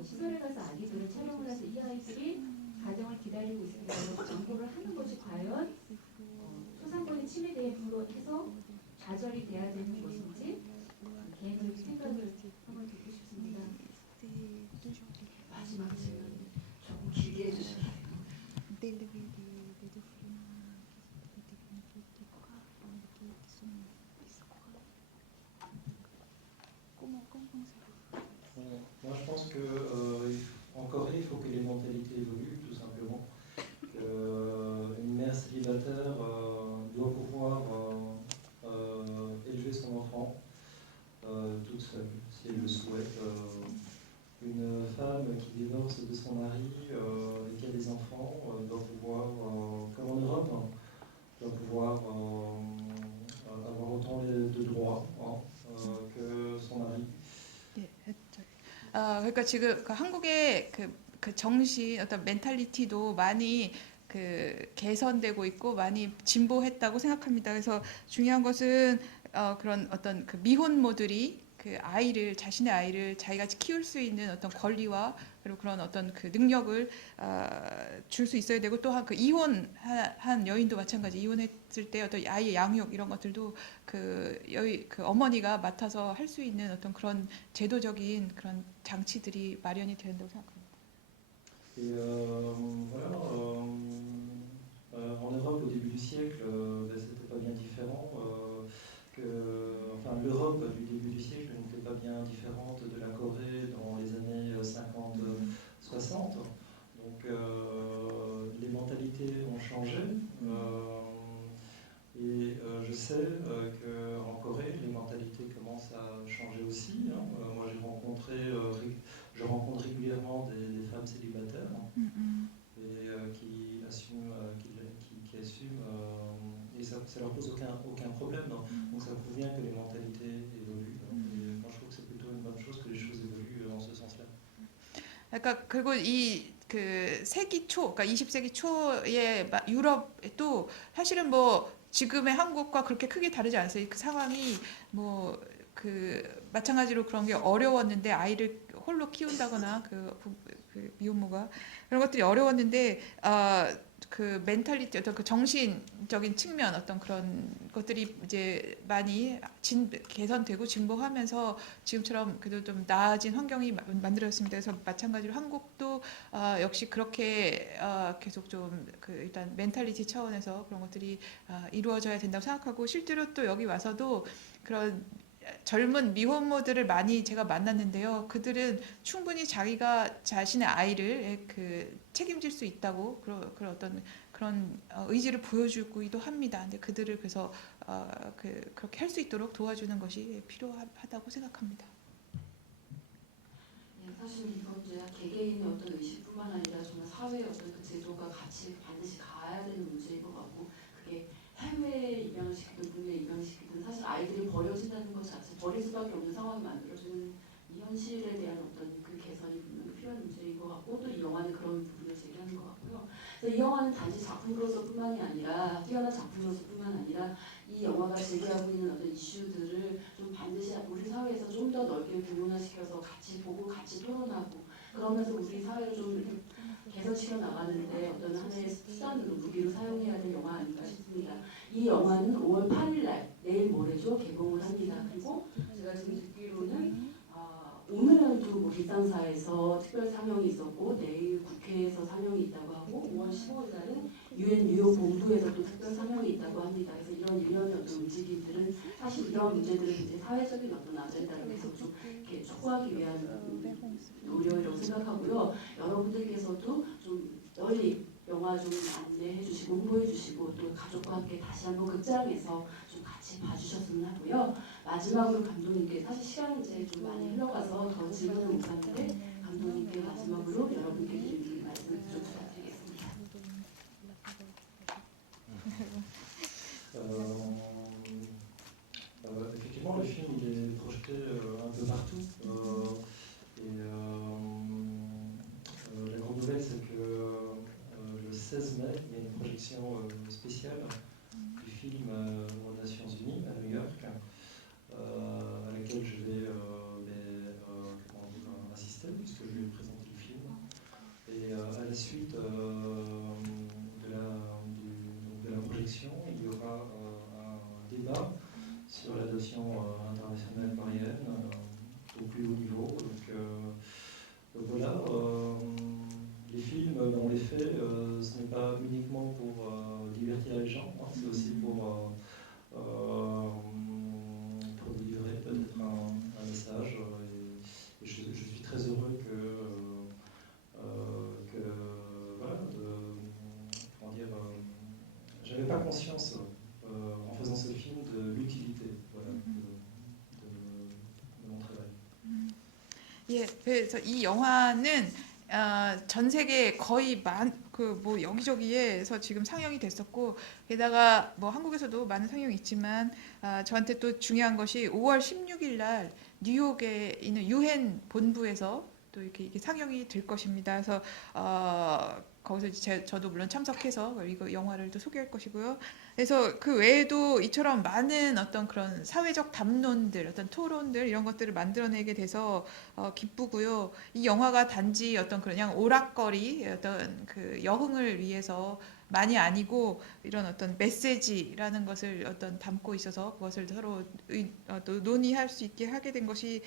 시설에 가서 아기들을 촬영을 해서 이 아이들이 가정을 기다리고 있습니다라고 광고를 하는 것이 과연 초상권의 침해 대행으로 해서 좌절이 돼야 되는 것인지 개인적인 생각을 한번 듣고 싶습니다. 마지막 질문 조금 길게 해주셔야 돼요. Moi, je pense que en Corée, il faut que les mentalités évoluent, tout simplement. Une mère célibataire doit pouvoir élever son enfant toute seule, si elle le souhaite. Une femme qui divorce de son mari et qui a des enfants doit pouvoir, comme en Europe, doit pouvoir avoir autant de droits que son mari. 그러니까 지금 그 한국의 그 정신 어떤 멘탈리티도 많이 그 개선되고 있고 많이 진보했다고 생각합니다. 그래서 중요한 것은 그런 어떤 그 미혼모들이 그 아이를 자신의 아이를 자기가 키울 수 있는 어떤 권리와 그리고 그런 어떤 그 능력을 줄 수 있어야 되고 또한 그 이혼한 여인도 마찬가지 이혼했을 때 어떤 아이의 양육 이런 것들도 그 어머니가 맡아서 할 수 있는 어떤 그런 제도적인 그런 장치들이 마련이 되야 된다고 생각합니다. Et voilà, en Europe au début du siècle, c'était pas bien différent. L'Europe du début du siècle n'était pas bien différente de la Corée dans les années 50-60. Donc les mentalités ont changé. Et je sais qu'en Corée, les mentalités commencent à changer aussi. Moi, je rencontre régulièrement des femmes célibataires et qui assument, et ça leur pose aucun problème. Donc ça prouve bien que les mentalités évoluent. Et moi, je trouve que c'est plutôt une bonne chose que les choses évoluent en ce sens-là. 그러니까 그리고 이 그 세기 초, 그러니까 20세기 초의 유럽도 사실은 뭐 지금의 한국과 그렇게 크게 다르지 않아요. 그 상황이 뭐 그 마찬가지로 그런 게 어려웠는데 아이를 홀로 키운다거나 그 미혼모가 그런 것들이 어려웠는데 그 멘탈리티 어떤 그 정신적인 측면 어떤 그런 것들이 이제 많이 개선되고 진보하면서 지금처럼 그래도 좀 나아진 환경이 만들어졌습니다. 그래서 마찬가지로 한국도 역시 그렇게 계속 좀 그 일단 멘탈리티 차원에서 그런 것들이 이루어져야 된다고 생각하고 실제로 또 여기 와서도 그런 젊은 미혼모들을 많이 제가 만났는데요. 그들은 충분히 자기가 자신의 아이를 그 책임질 수 있다고 그런 어떤 그런 의지를 보여주기도 합니다. 근데 그들을 그래서 그렇게 할 수 있도록 도와주는 것이 필요하다고 생각합니다. 네, 사실 이건 이제 개개인의 어떤 의식뿐만 아니라 정말 사회의 어떤 그 제도가 같이 반드시 가야 되는 문제인 것 같고 그게 해외 입양을 시키든 국내 입양을 시키든 사실 아이들이 버려진다는 것 자체 버릴 수밖에 없는 상황이 만들어지는 이 현실에 대한 어떤 그 개선이 분명히 필요한 문제인 것 같고 또 이 영화는 그런 부분을 제기하는 것 같고요. 그래서 이 영화는 단지 작품으로서뿐만이 아니라 뛰어난 작품으로서뿐만 아니라 이 영화가 제기하고 있는 어떤 이슈들을 좀 반드시 우리 사회에서 좀 더 넓게 규모화시켜서 같이 보고 같이 토론하고 그러면서 우리 사회를 좀 이렇게 개선시켜 나가는데 어떤 하나의 수단으로 무기로 사용해야 될 영화 아닌가 싶습니다. 이 영화는 5월 8일 날 내일 모레죠 개봉을 합니다. 그리고 제가 지금 듣기로는 오늘은 또 일상사에서 특별 상영이 있었고 내일 국회에서 상영이 있다고 하고 5월 15일 날은 UN 뉴욕 본부에서 또 특별 상영이 있다고 합니다. 그래서 이런 일련의 어떤 움직임들은 사실 이런 문제들은 이제 사회적인 어떤 아젠다를 계속 좀 이렇게 촉구하기 위한 노력이라고 생각하고요. 여러분들께서도 좀 널리 영화 좀 안내해 주시고 홍보해 주시고 또 가족과 함께 다시 한번 극장에서 좀 같이 봐주셨으면 하고요. 마지막으로 감독님께 사실 시간은 이제 좀 많이 흘러가서 더 질문을 못 하는데 감독님 마지막으로 여러분께 드리는 말씀 좀 부탁드리겠습니다. Effectivement, le film il est projeté un peu partout. La grande nouvelle, c'est que le 16 mai, il y a une projection spéciale du film aux Nations Unies à New York, à laquelle je vais assister, puisque je vais présenter le film. Et à la suite de la projection, il y aura un débat sur l'adoption internationale marienne au plus haut niveau. Donc voilà, les films, dans les faits, ce n'est pas uniquement pour divertir les gens, hein, c'est aussi pour délivrer peut-être un message. Et je suis très heureux voilà, comment dire, j'avais pas conscience en faisant ce film de l'utilité voilà, de mon travail. 예, 그래서 이 영화는 전 세계 거의 뭐 여기저기에서 지금 상영이 됐었고, 게다가 뭐 한국에서도 많은 상영이 있지만 저한테 또 중요한 것이 5월 16일 날 뉴욕에 있는 유엔 본부에서 또 이렇게 상영이 될 것입니다. 그래서 거기서 이제 저도 물론 참석해서 이거 영화를 또 소개할 것이고요. 그래서 그 외에도 이처럼 많은 어떤 그런 사회적 담론들, 어떤 토론들 이런 것들을 만들어내게 돼서 기쁘고요. 이 영화가 단지 어떤 그냥 오락거리, 어떤 그 여흥을 위해서 많이 아니고 이런 어떤 메시지라는 것을 어떤 담고 있어서 그것을 서로 논의할 수 있게 하게 된 것이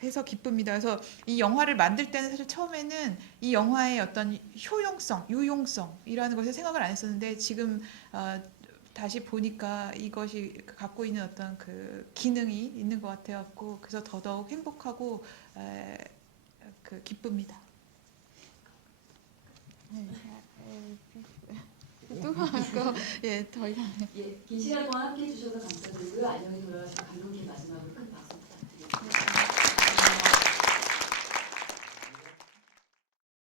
해서 기쁩니다. 그래서 이 영화를 만들 때는 사실 처음에는 이 영화의 어떤 효용성, 유용성이라는 것에 생각을 안 했었는데 지금 다시 보니까 이것이 갖고 있는 어떤 그 기능이 있는 것 같아갖고 그래서 더더욱 행복하고 기쁩니다. 또 하고 더 이상 긴 시간 동안 함께해 주셔서 감사드리고요. 안녕히 돌아가신 감독님 마지막으로